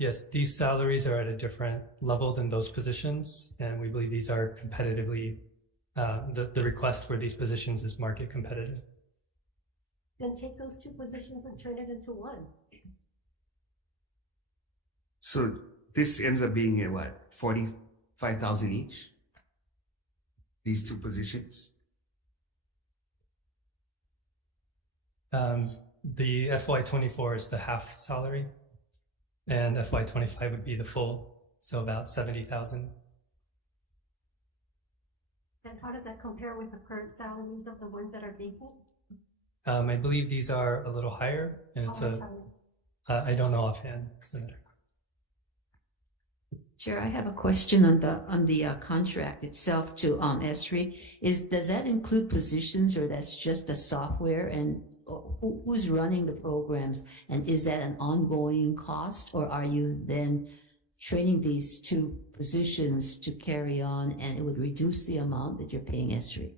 yes, these salaries are at a different level than those positions, and we believe these are competitively, the request for these positions is market competitive. Then take those 2 positions and turn it into 1. So this ends up being at what, 45,000 each? These 2 positions? The FY24 is the half salary, and FY25 would be the full, so about 70,000. And how does that compare with the current salaries of the ones that are vacant? I believe these are a little higher, and How it's much higher? I don't know offhand, Senator. Chair, I have a question on the contract itself to ESRI. Does that include positions, or that's just the software, and who's running the programs, and is that an ongoing cost, or are you then training these 2 positions to carry on and it would reduce the amount that you're paying ESRI?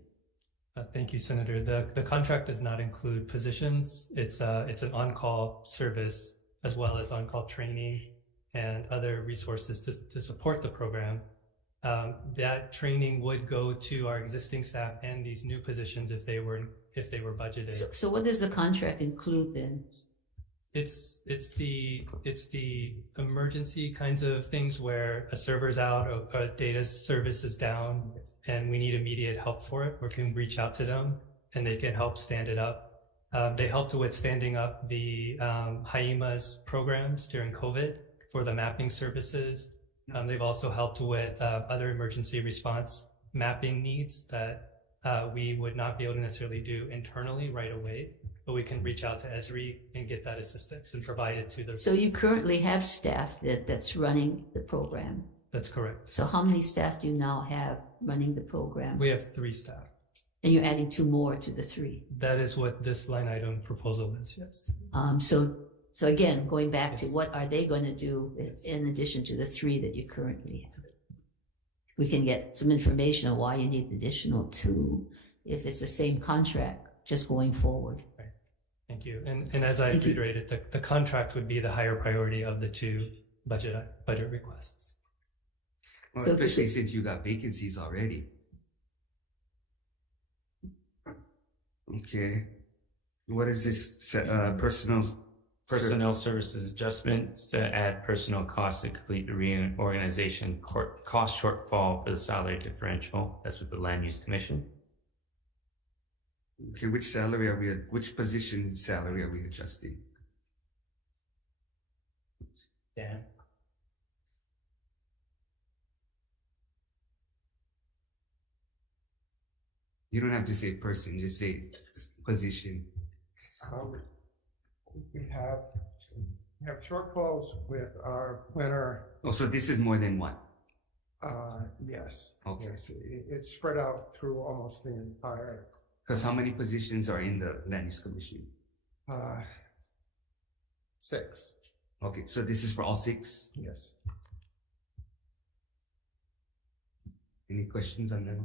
Thank you, Senator. The contract does not include positions. It's an on-call service as well as on-call training and other resources to support the program. That training would go to our existing staff and these new positions if they were budgeted. So what does the contract include then? It's the emergency kinds of things where a server's out or a data service is down and we need immediate help for it. We can reach out to them and they can help stand it up. They helped with standing up the HAIMA's programs during COVID for the mapping services. They've also helped with other emergency response mapping needs that we would not be able to necessarily do internally right away, but we can reach out to ESRI and get that assistance and provide it to the... So you currently have staff that's running the program? That's correct. So how many staff do you now have running the program? We have 3 staff. And you're adding 2 more to the 3? That is what this line item proposal is, yes. So again, going back to what are they going to do in addition to the 3 that you currently have? We can get some information on why you need the additional 2 if it's the same contract just going forward. Right. Thank you. And as I reiterated, the contract would be the higher priority of the 2 budget requests. Well, So especially since you got vacancies already. Okay. What is this Personnel services adjustments to add personnel costs to complete the reorganization cost shortfall for the salary differential. That's with the Land Use Commission. Okay, which position salary are we adjusting? Dan? You don't have to say person, just say position. We have shortfalls with our planner. Oh, so this is more than one? Yes. Okay. Yes, it's spread out through almost the entire. Because how many positions are in the Land Use Commission? 6. Okay, so this is for all 6? Yes. Any questions on that?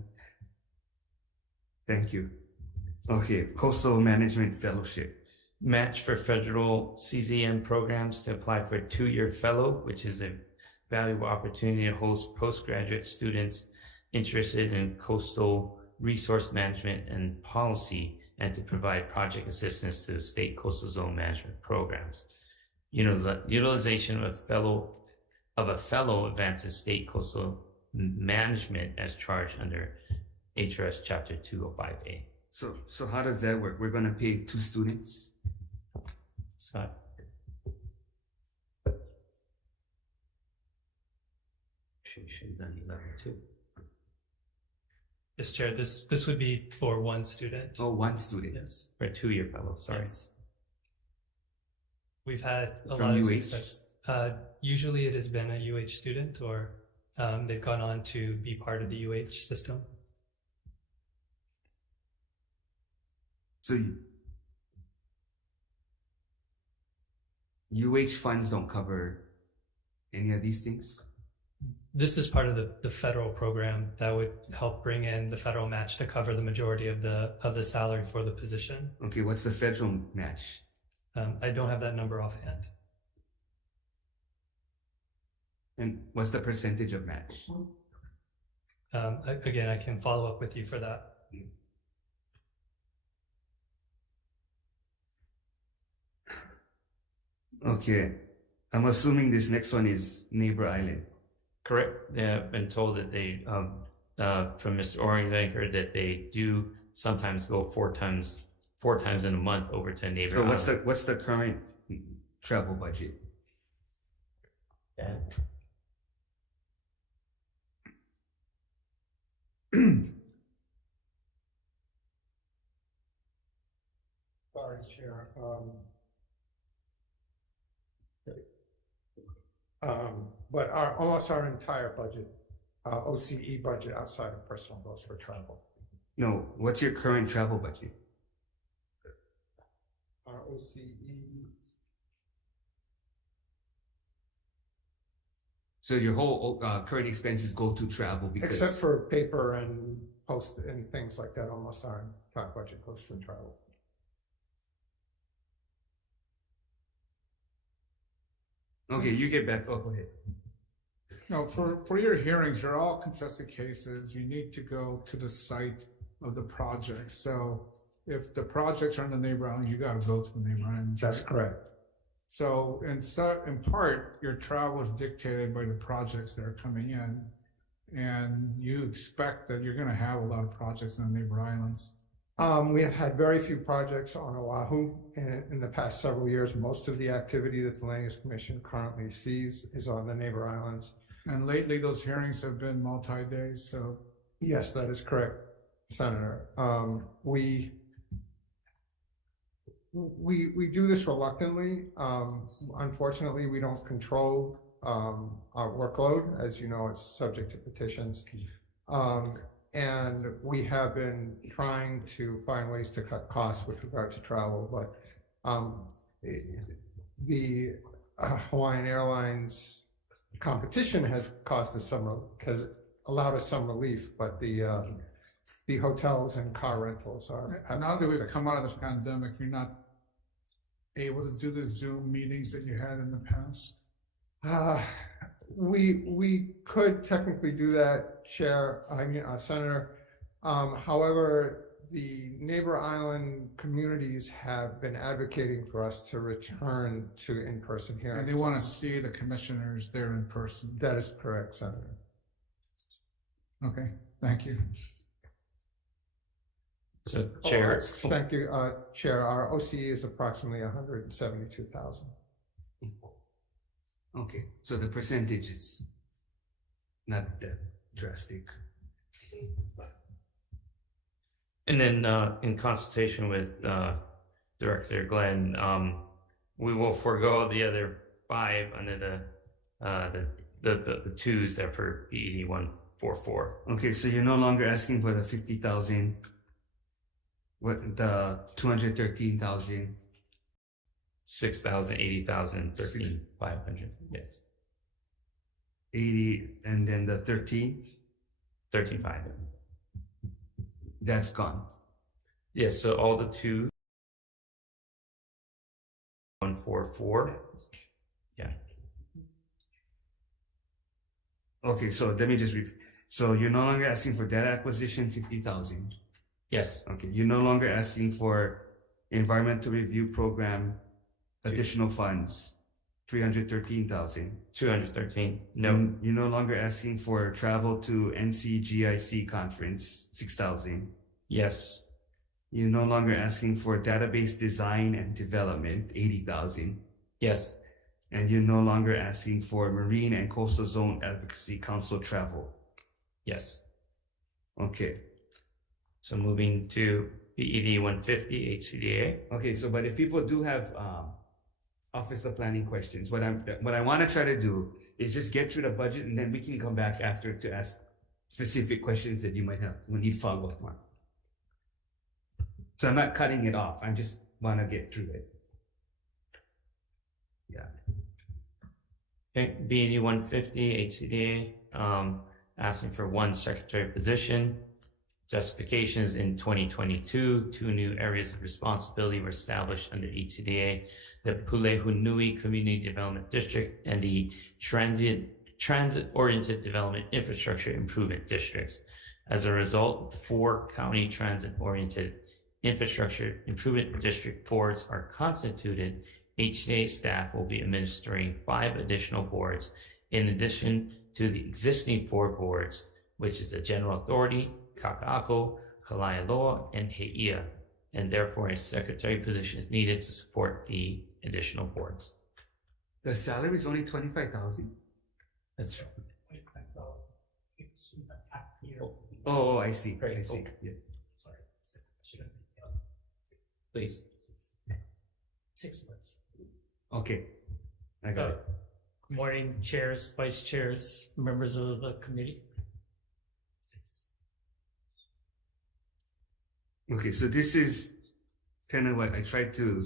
Thank you. Okay, Coastal Management Fellowship. Match for federal CZM programs to apply for a 2-year fellow, which is a valuable opportunity to host postgraduate students interested in coastal resource management and policy, and to provide project assistance to state coastal zone management programs. utilization of a fellow advances state coastal management as charged under HRS Chapter 205A. So how does that work? We're going to pay 2 students? Scott? Should have done 11 too. Yes, Chair, this would be for 1 student. Oh, 1 student. Yes. For a 2-year fellow, sorry. Yes. We've had a From lot of UH? success. Usually it has been a UH student, or they've gone on to be part of the UH system. So UH funds don't cover any of these things? This is part of the federal program that would help bring in the federal match to cover the majority of the salary for the position. Okay, what's the federal match? I don't have that number offhand. And what's the percentage of match? Again, I can follow up with you for that. Okay, I'm assuming this next one is Neighbor Island. Correct. They have been told that they, from Mr. Orenbanker, that they do sometimes go 4 times in a month over to a neighbor. So what's the current travel budget? Yeah. Sorry, Chair. But almost our entire budget, OCE budget outside of personal goes for travel. No, what's your current travel budget? Our OCE. So your whole current expenses go to travel because... Except for paper and post and things like that, almost our entire budget goes for travel. Okay, you get back. Oh, go ahead. No, for your hearings, you're all contested cases. You need to go to the site of the project. So if the projects are in the neighbor islands, you got to go to the neighbor islands. That's right? correct. So in part, your travel is dictated by the projects that are coming in, and you expect that you're going to have a lot of projects in the neighbor islands. We have had very few projects on Oahu in the past several years. Most of the activity that the Land Use Commission currently sees is on the neighbor islands. And lately, those hearings have been multi-days, so. Yes, that is correct, Senator. We do this reluctantly. Unfortunately, we don't control our workload. As you know, it's subject to petitions. And we have been trying to find ways to cut costs with regard to travel, but the Hawaiian Airlines competition has caused us has allowed us some relief, but the hotels and car rentals are. Now that we've come out of the pandemic, you're not able to do the Zoom meetings that you had in the past? We could technically do that, Chair, Senator. However, the neighbor island communities have been advocating for us to return to in-person hearings. And they want to see the commissioners there in person. That is correct, Senator. Okay, thank you. So, Chair. Thank you, Chair. Our OCE is approximately 172,000. Okay, so the percentage is not that drastic. And then in consultation with Director Glenn, we will forego the other 5 under the 2s that for BED 144. Okay, so you're no longer asking for the 50,000, what the 213,000, 6,000, 80,000, 13,500. Yes. 80, and then the 13,500. That's gone. Yes, so all the 2, 144. Yeah. Okay, so let me just so you're no longer asking for data acquisition 50,000. Yes. Okay, you're no longer asking for environmental review program additional funds 313,000. 213. No. You're no longer asking for travel to NCGIC conference, 6,000. Yes. You're no longer asking for database design and development, 80,000. Yes. And you're no longer asking for Marine and Coastal Zone Advocacy Council travel. Yes. Okay. So moving to BED 150 HCDA. Okay, so but if people do have Office of Planning questions, what I want to try to do is just get through the budget, and then we can come back after to ask specific questions that you might have, we need follow-up on. So I'm not cutting it off. I just want to get through it. Yeah. Okay, BED 150 HCDA, asking for one secretary position. Justifications in 2022, 2 new areas of responsibility were established under HCDA, the Pulehunui Community Development District and the Transit-Oriented Development Infrastructure Improvement Districts. As a result, the 4 county transit-oriented infrastructure improvement district boards are constituted. HCDA staff will be administering 5 additional boards in addition to the existing 4 boards, which is the General Authority, Kaka'ako, Kalaialoa, and He'ia, and therefore a secretary position is needed to support the additional boards. The salary is only 25,000. That's Oh, I see. I see. Yeah. Please. 6 months. Okay, I got it. Good morning, chairs, vice chairs, members of the committee. Okay, so this is kind of what I tried to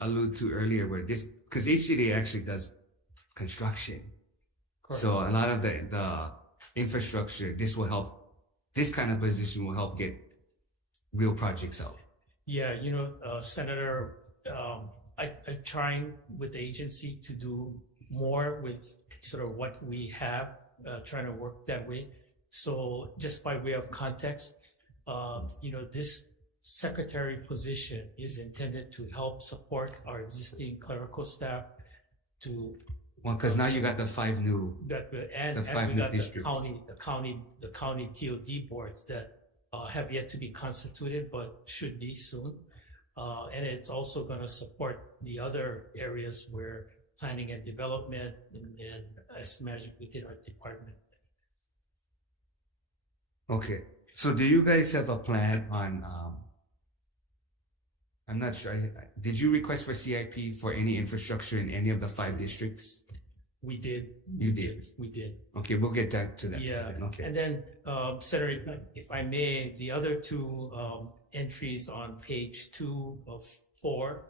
allude to earlier, where this, because HCDA actually does construction. Correct. So a lot of the infrastructure, this kind of position will help get real projects out. Yeah, Senator, I'm trying with the agency to do more with sort of what we have, trying to work that way. So just by way of context, this secretary position is intended to help support our existing clerical staff to. Well, because now you got the 5 new, And the 5 we new got districts. the county TOD boards that have yet to be constituted, but should be soon. And it's also going to support the other areas where planning and development and as managed within our department. Okay, so do you guys have a plan on, I'm not sure, did you request for CIP for any infrastructure in any of the 5 districts? We did. You did? We did. Okay, we'll get back to that. Yeah. Okay. And then, Senator, if I may, the other 2 entries on page 2 of 4,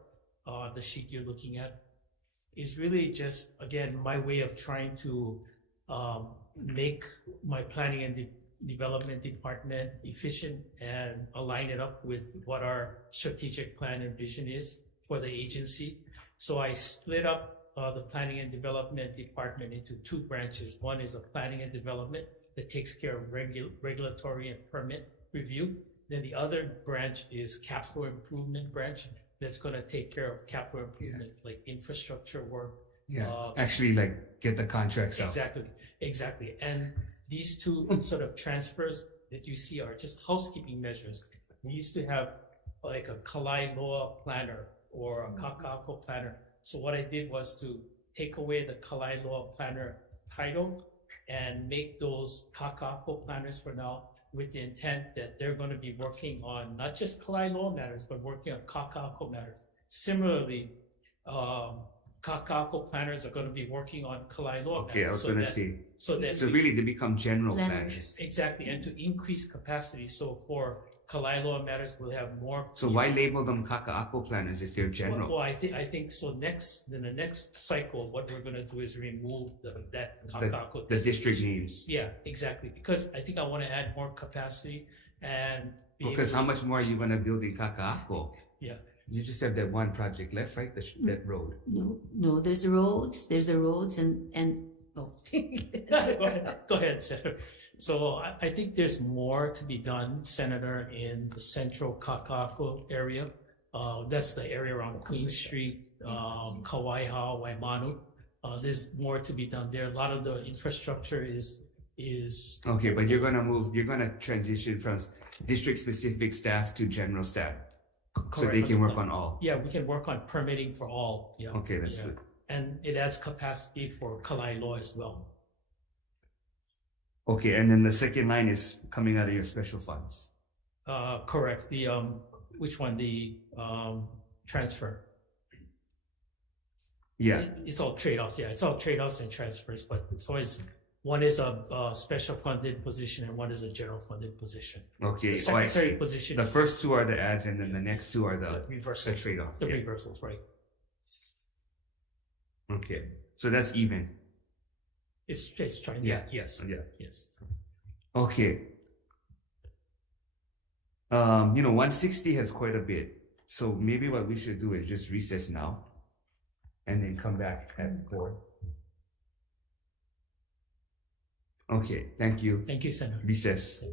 the sheet you're looking at, is really just, again, my way of trying to make my planning and development department efficient and align it up with what our strategic plan and vision is for the agency. So I split up the planning and development department into 2 branches. One is a planning and development that takes care of regulatory and permit review. Then the other branch is capital improvement branch that's going to take care of capital improvement, like infrastructure work. Yeah, actually like get the contracts out. Exactly. And these 2 sort of transfers that you see are just housekeeping measures. We used to have like a Kalaialoa planner or a Kaka'ako planner. So what I did was to take away the Kalaialoa planner title and make those Kaka'ako planners for now, with the intent that they're going to be working on not just Kalaialoa matters, but working on Kaka'ako matters. Similarly, Kaka'ako planners are going to be working on Kalaialoa matters. Okay, I was going to say. So really they become general planners. Exactly, and to increase capacity. So for Kalaialoa matters, we'll have more. So why label them Kaka'ako planners if they're general? Well, I think so. In the next cycle, what we're going to do is remove that Kaka'ako. The district names. Yeah, exactly. Because I think I want to add more capacity and. Because how much more are you going to build in Kaka'ako? Yeah. You just have that one project left, right? That road. No, there's roads, and oh. Go ahead, Senator. So I think there's more to be done, Senator, in the central Kaka'ako area. That's the area around Queen Street, Kauaiha, Waimanu. there's more to be done there. A lot of the infrastructure is Okay, but you're gonna transition from district-specific staff to general staff, so they can work on all. Yeah, we can work on permitting for all. Yeah. Okay, that's yeah. good. And it adds capacity for Kalai law as well. Okay, and then the second line is coming out of your special funds. Correct. The which one? The transfer. Yeah. It's all trade-offs. Yeah, it's all trade-offs and transfers, but it's always one is a special funded position and one is a general funded position. Okay. The secretary position. The first two are the adds, and then the next two are the reversal trade-off. The reversals, right? Okay, so that's even. It's trying. Yeah. Yes. Yeah. Yes. Okay. 160 has quite a bit. So maybe what we should do is just recess now and then come back at 4. Okay, thank you. Thank you, Senator. Recess.